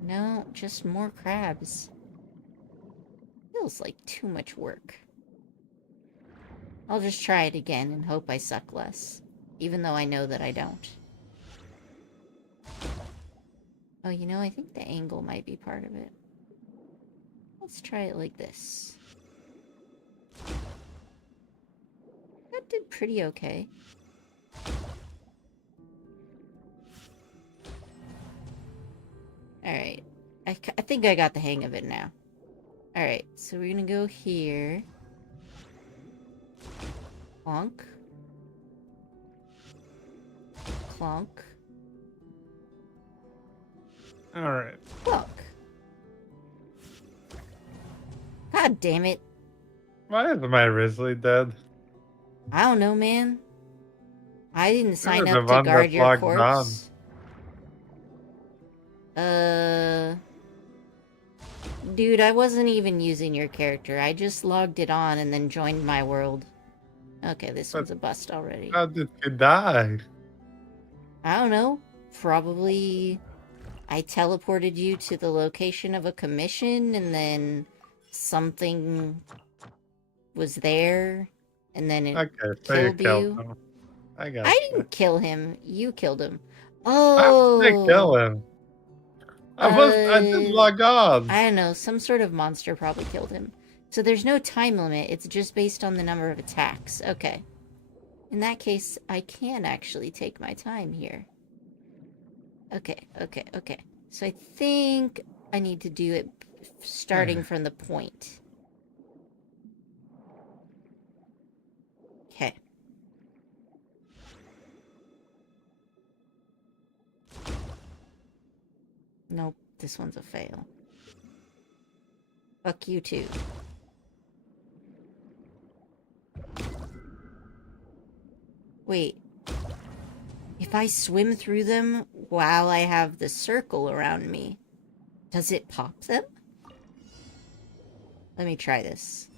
No, just more crabs. Feels like too much work. I'll just try it again and hope I suck less, even though I know that I don't. Oh, you know, I think the angle might be part of it. Let's try it like this. That did pretty okay. Alright. I think I got the hang of it now. Alright, so we're gonna go here. Clonk. Clonk. Alright. Look. God damn it. Why is my Risley dead? I don't know, man. I didn't sign the up to one guard that your logged corpse. Dude, I wasn't even using your character. I just logged it on and then joined my world. Okay, this But- one's a bust already. How did you die? I don't know. Probably I teleported you to the location of a commission and then something was there and then it Okay, so you killed killed you. him. I got I you. didn't kill him. You killed him. How did I kill Oh. him? I did log on. I don't know. Some sort of monster probably killed him. So there's no time limit. It's just based on the number of attacks. Okay. In that case, I can actually take my time here. Okay. So I think I need to do it starting from the point. Okay. Nope, this one's a fail. Fuck you too. Wait. If I swim through them while I have the circle around me, does it pop them? Let me try this.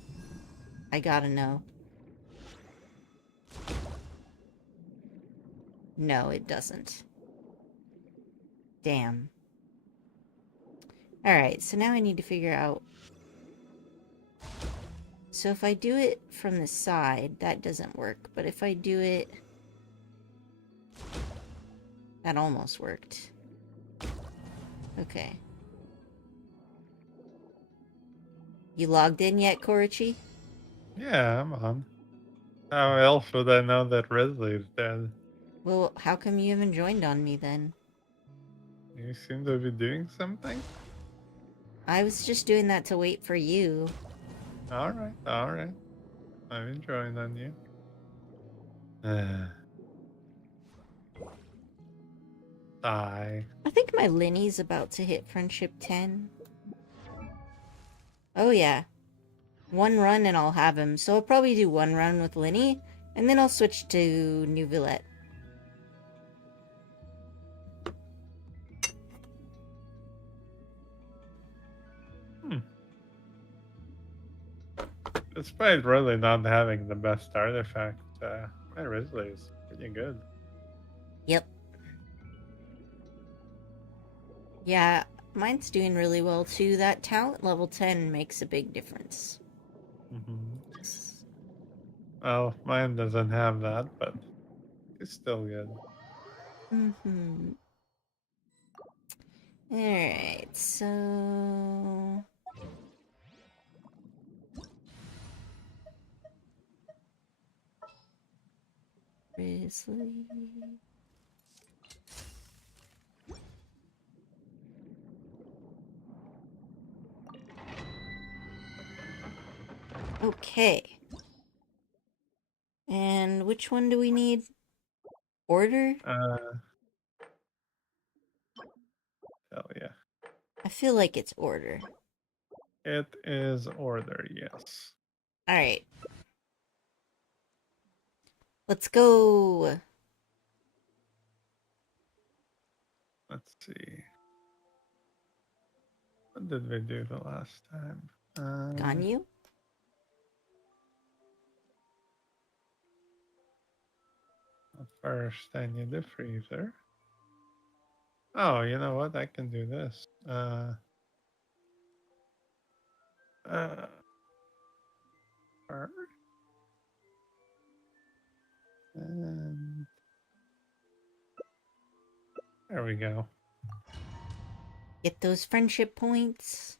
I gotta know. No, it doesn't. Damn. Alright, so now I need to figure out... So if I do it from the side, that doesn't work. But if I do it... That almost worked. Okay. You logged in yet, Korochi? Yeah, I'm on. How else would I know that Risley's dead? Well, how come you haven't joined on me then? You seem to be doing something? I was just doing that to wait for you. Alright. I'm enjoying on you. Die. I think my Linny's about to hit Friendship 10. Oh yeah. One run and I'll have him. So I'll probably do one run with Linny, and then I'll switch to New Villette. Despite really not having the best artifact, my Risley is pretty good. Yep. Yeah, mine's doing really well too. That talent level 10 makes a big difference. Well, mine doesn't have that, but it's still good. Alright, so... Grizzly... Okay. And which one do we need? Order? Hell yeah. I feel like it's order. It is order, yes. Alright. Let's go. Let's see. What did we do the last time? Ganyu? First, I need the freezer. Oh, you know what? I can do this. And there we go. Get those friendship points.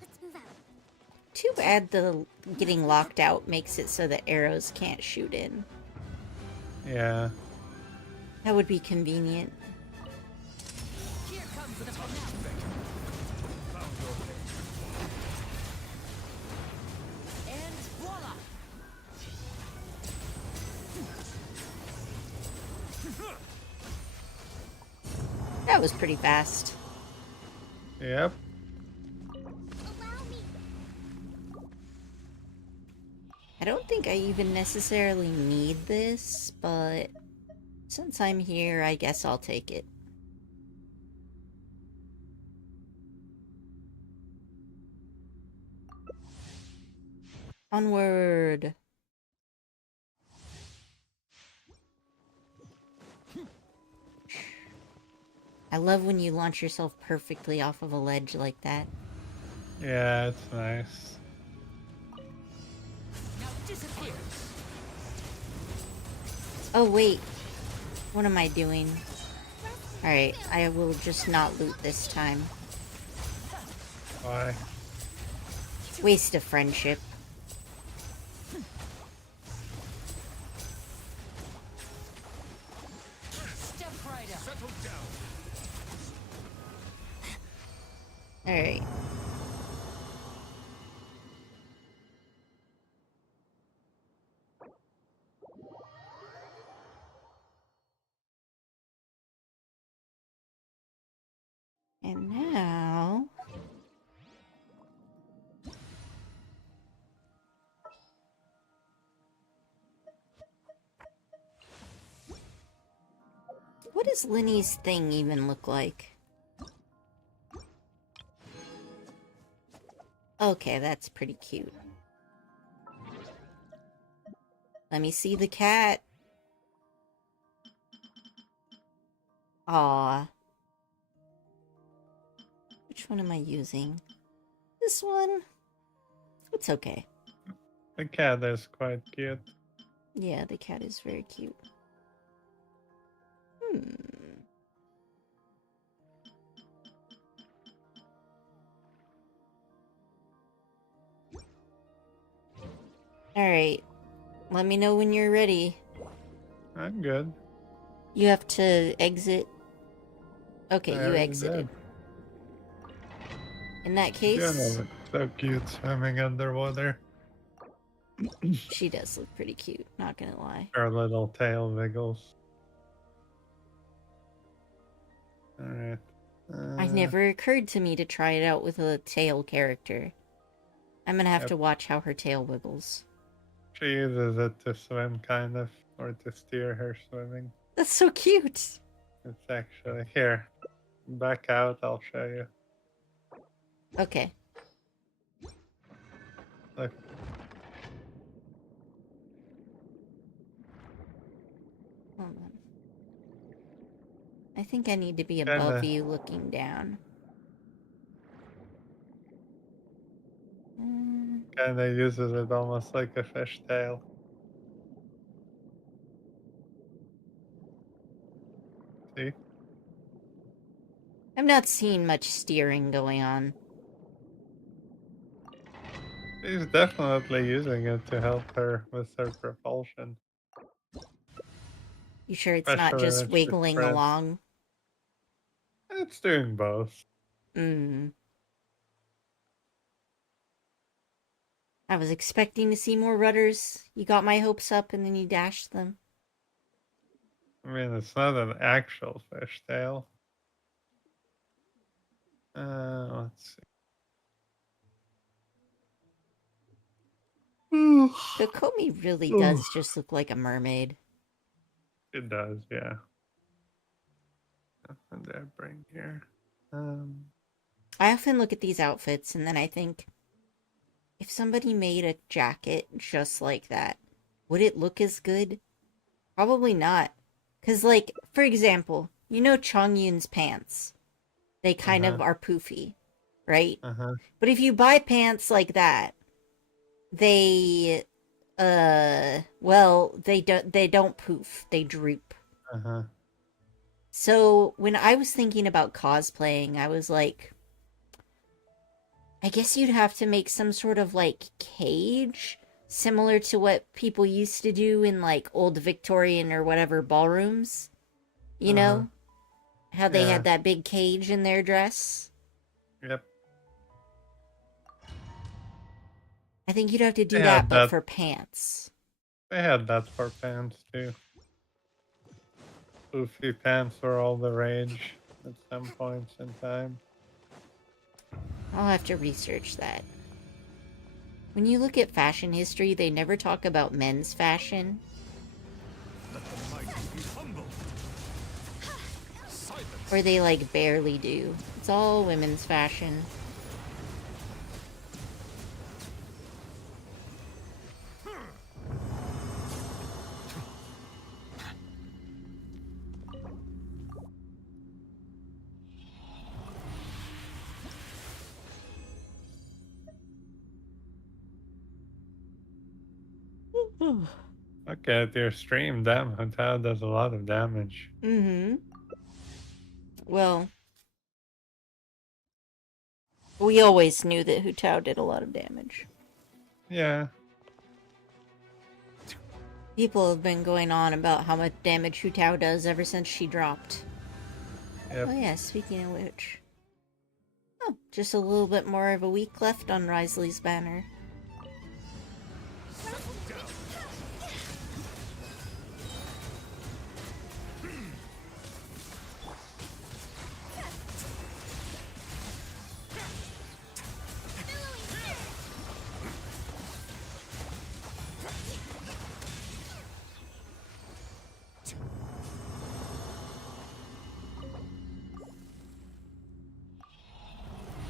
Let's move out. Too bad the getting locked out makes it so that arrows can't shoot in. Yeah. That would be convenient. Here comes the and voila! That was pretty fast. Yep. Allow me. I don't think I even necessarily need this, but since I'm here, I guess I'll take it. Onward! I love when you launch yourself perfectly off of a ledge like that. Yeah, it's nice. Now disappear. Oh wait, what am I doing? Alright, I will just not loot this time. Why? Waste of friendship. Step right up. Settle down. Alright. And now... what does Linny's thing even look like? Okay, that's pretty cute. Let me see the cat. Aw. Which one am I using? This one? It's okay. The cat is quite cute. Yeah, the cat is very cute. Alright. Let me know when you're ready. I'm good. You have to exit. Okay, I you already exited. did. In that Yeah, case, no, it's so cute swimming underwater. she does look pretty cute, not gonna lie. Her little tail wiggles. Alright. It never occurred to me to try it out with a tail character. I'm gonna have Yep. to watch how her tail wiggles. She uses it to swim, kind of, or to steer her swimming. That's so cute! It's actually here. Back out, I'll show you. Okay. Look, Hold on. I think I need to be Kinda. above you looking down. kinda uses it almost like a fish tail. See? I'm not seeing much steering going on. She's definitely using it to help her with her propulsion. You sure it's not Especially just when she wiggling spreads. along? It's doing both. I was expecting to see more rudders. You got my hopes up and then you dashed them. I mean, it's not an actual fish tail. Let's see. Kokomi really does just look like a mermaid. It does, yeah. Nothing to bring here. I often look at these outfits and then I think, if somebody made a jacket just like that, would it look as good? Probably not. Because, like, for example, you know Chongyun's pants. They kind of are poofy, right? But if you buy pants like that, they, well, they don't poof. They droop. So, when I was thinking about cosplaying, I was like, I guess you'd have to make some sort of, like, cage, similar to what people used to do in, like, old Victorian or whatever ballrooms. You know? How they had that big cage in their dress? Yep. I think you'd have to do They that, had but that. for pants. They had that for pants, too. Poofy pants were all the rage. at some points in time. I'll have to research that. When you look at fashion history, they never talk about men's fashion. Or they, like, barely do. It's all women's fashion. Look at your stream, damn, Hotel does a lot of damage. Mm-hmm. Well, we always knew that Hu Tao did a lot of damage. Yeah. People have been going on about how much damage Hu Tao does ever since she dropped. Yep. Oh yeah, speaking of which. Oh, just a little bit more of a week left on Risley's banner.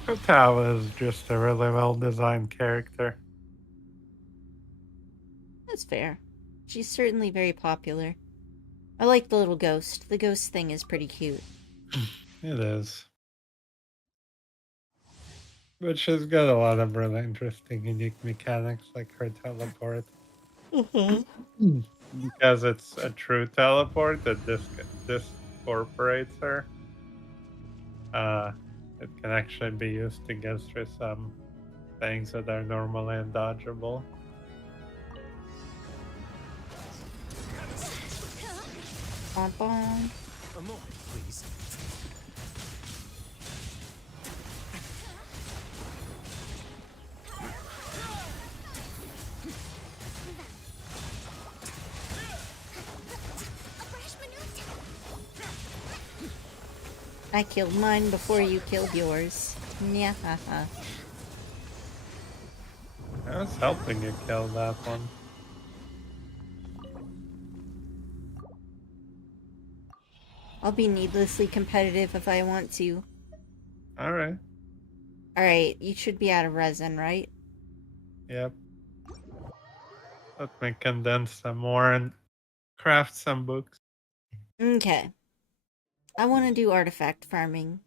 Hotel is just a really well designed character. That's fair. She's certainly very popular. I like the little ghost. The ghost thing is pretty cute. It is. But she's got a lot of really interesting, unique mechanics, like her teleport. Because it's a true teleport that discorporates her. It can actually be used to get through some things that are normally undodgeable. Bom bom. A moment, please. I killed mine before you killed yours. Yeah, haha. I was helping you kill that one. I'll be needlessly competitive if I want to. Alright. Alright, you should be out of resin, right? Yep. Let me condense some more and craft some books. Okay. I want to do artifact farming.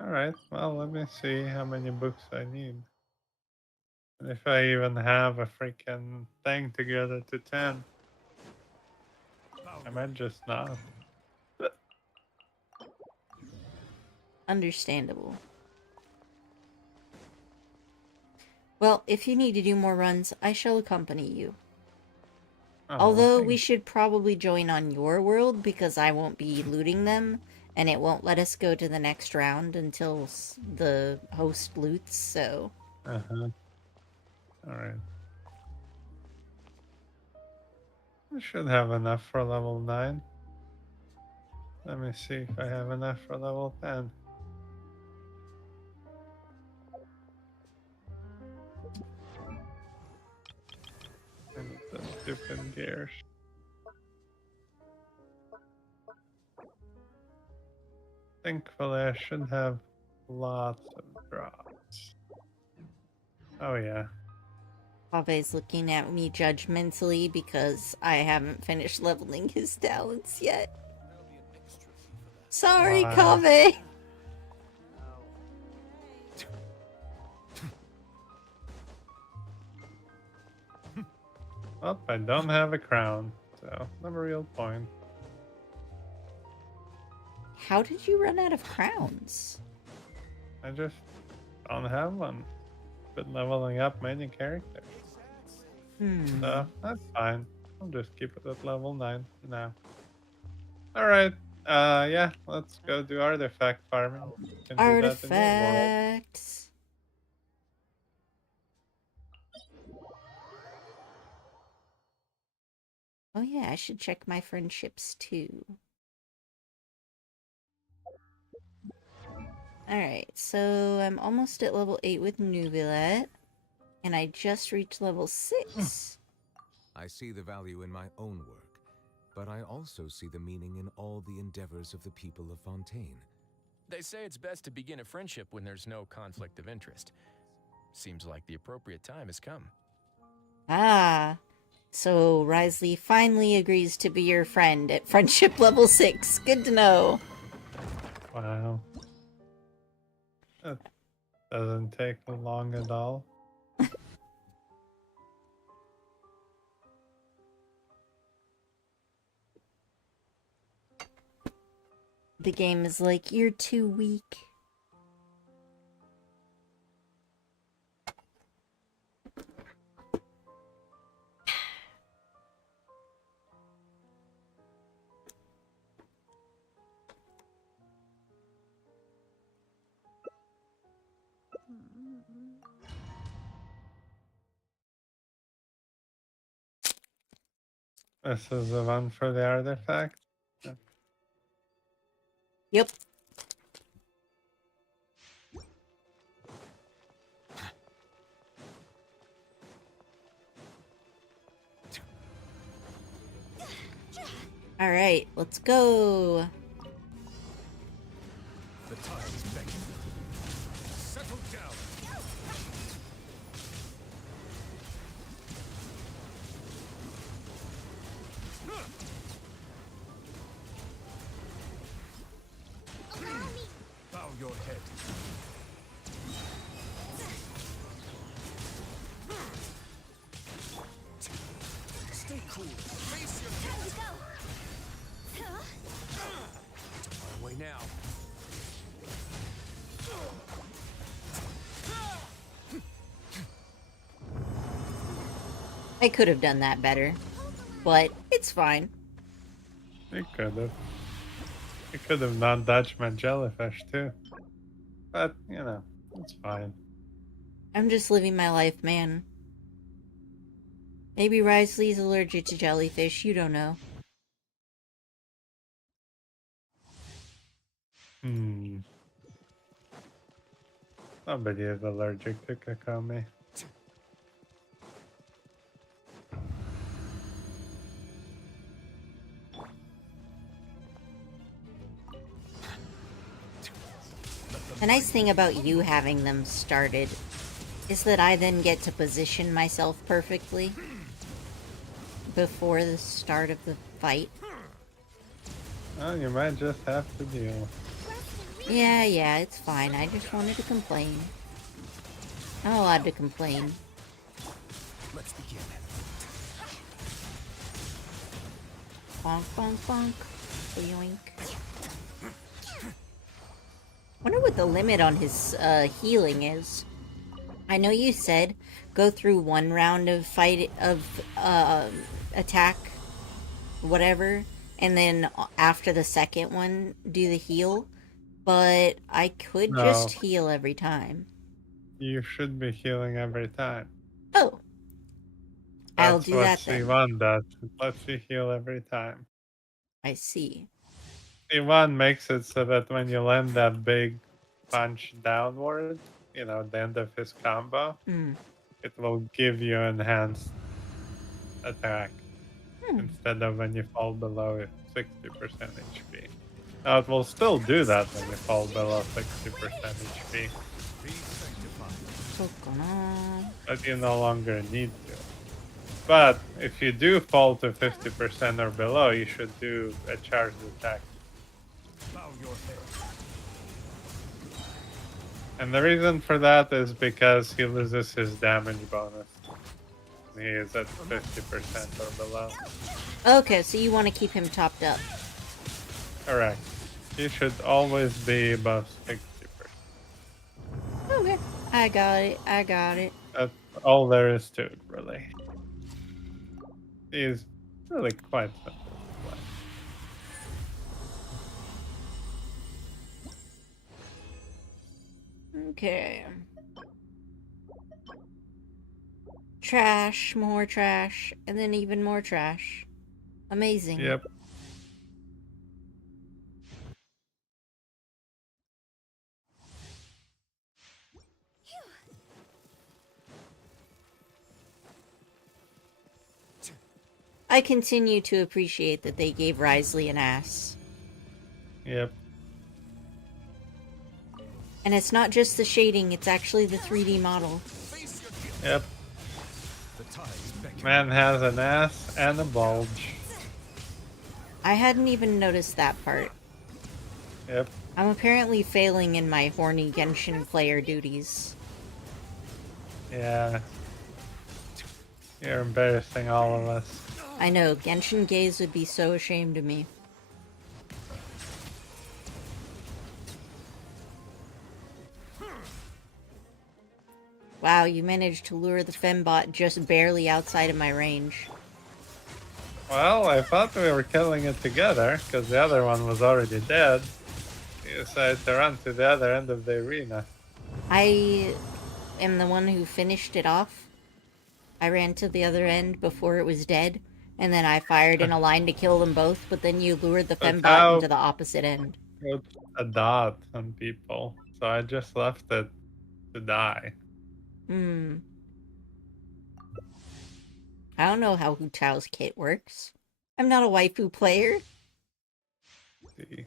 Alright, well, let me see how many books I need. And if I even have a freaking thing to get it to 10. I might just not. Understandable. Well, if you need to do more runs, I shall accompany you. Oh, Although we thanks. should probably join on your world because I won't be looting them, and it won't let us go to the next round until the host loots, so... Uh-huh. Alright. I should have enough for level 9. Let me see if I have enough for level 10. And the stupid gears. Thankfully, I should have lots of drops. Oh, yeah. Pave's looking at me judgmentally because I haven't finished leveling his talents yet. Sorry, Why? Kave! Well, I don't have a crown, so no real point. How did you run out of crowns? I just don't have one. Been leveling up many characters. So that's fine. I'll just keep it at level 9 now. Alright. Yeah, let's go do artifact farming. Can do that in your world. Artifacts. Oh yeah, I should check my friendships too. Alright, so I'm almost at level 8 with Nubilet. And I just reached level 6. I see the value in my own work, but I also see the meaning in all the endeavors of the people of Fontaine. They say it's best to begin a friendship when there's no conflict of interest. Seems like the appropriate time has come. Ah, so Risley finally agrees to be your friend at friendship level 6. Good to know. Wow. That doesn't take long at all. The game is like, you're too weak. This is the one for the artifact. Yep. Alright, let's go. The time's begging. Settle down. Bow your head. Stay cool. Face your feet. My way now. I could have done that better, but it's fine. You could have. You could have not dodged my jellyfish too. But, you know, it's fine. I'm just living my life, man. Maybe Risley's allergic to jellyfish, you don't know. Somebody is allergic to Kakami. The nice thing about you having them started is that I then get to position myself perfectly before the start of the fight. Oh, you might just have to deal. Yeah, it's fine. I just wanted to complain. I'm allowed to complain. Let's begin. Bonk, bonk, bonk. Yoink. Wonder what the limit on his healing is. I know you said go through one round of attack, whatever, and then after the second one do the heal. But I could just heal every time. You should be healing every time. Oh. I'll do that That's then. what C1 does. It lets you heal every time. I see. C1 makes it so that when you land that big punch downward, you know, at the end of his combo, it will give you enhanced attack instead of when you fall below 60% HP. Now, it will still do that when you fall below 60% HP. But you no longer need to. But if you do fall to 50% or below, you should do a charged attack. Bow your head. And the reason for that is because he loses his damage bonus. He is at 50% or below. Okay, so you want to keep him topped up. Correct. You should always be above 60%. Okay, I got it. That's all there is to it, really. He's really quite simple to play. Okay. Trash, more trash, and then even more trash. Amazing. Yep. I continue to appreciate that they gave Risley an ass. Yep. And it's not just the shading, it's actually the 3D model. Yep. Man has an ass and a bulge. I hadn't even noticed that part. Yep. I'm apparently failing in my horny Genshin player duties. Yeah. You're embarrassing all of us. I know, Genshin gays would be so ashamed of me. Wow, you managed to lure the fembot just barely outside of my range. Well, I thought we were killing it together, because the other one was already dead. You decided to run to the other end of the arena. I am the one who finished it off. I ran to the other end before it was dead, and then I fired in a line to kill them both, but then you lured the fembot into the opposite end. Put a dot on people, so I just left it to die. I don't know how Hu Tao's kit works. I'm not a waifu player. See.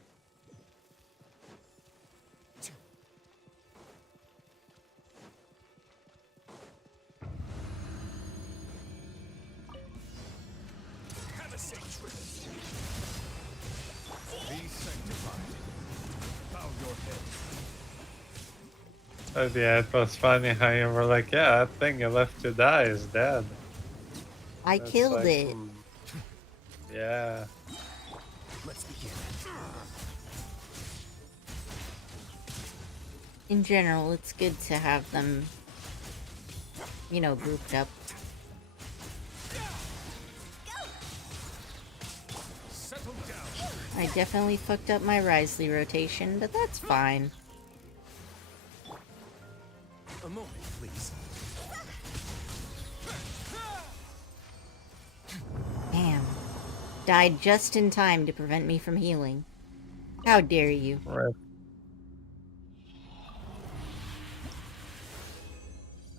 Have a safe trip. Be sanctified. Bow your head. But yeah, it was funny how you were like, yeah, that thing you left to die is dead. I That's killed like, it. Yeah. Let's begin. In general, it's good to have them, you know, grouped up. Settle down. I definitely fucked up my Risley rotation, but that's fine. A moment, please. Damn. Died just in time to prevent me from healing. How dare you? Right.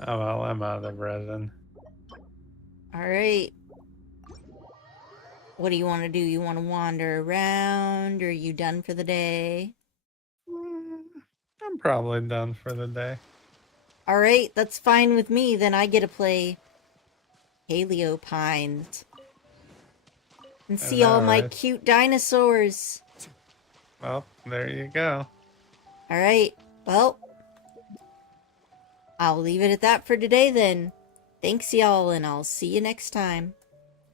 Oh well, I'm out of resin. Alright. What do you want to do? You want to wander around? Or are you done for the day? I'm probably done for the day. Alright, that's fine with me. Then I get to play Heliopines. And see all my right? cute dinosaurs. Well, there you go. Alright, well, I'll leave it at that for today then. Thanks y'all, and I'll see you next time.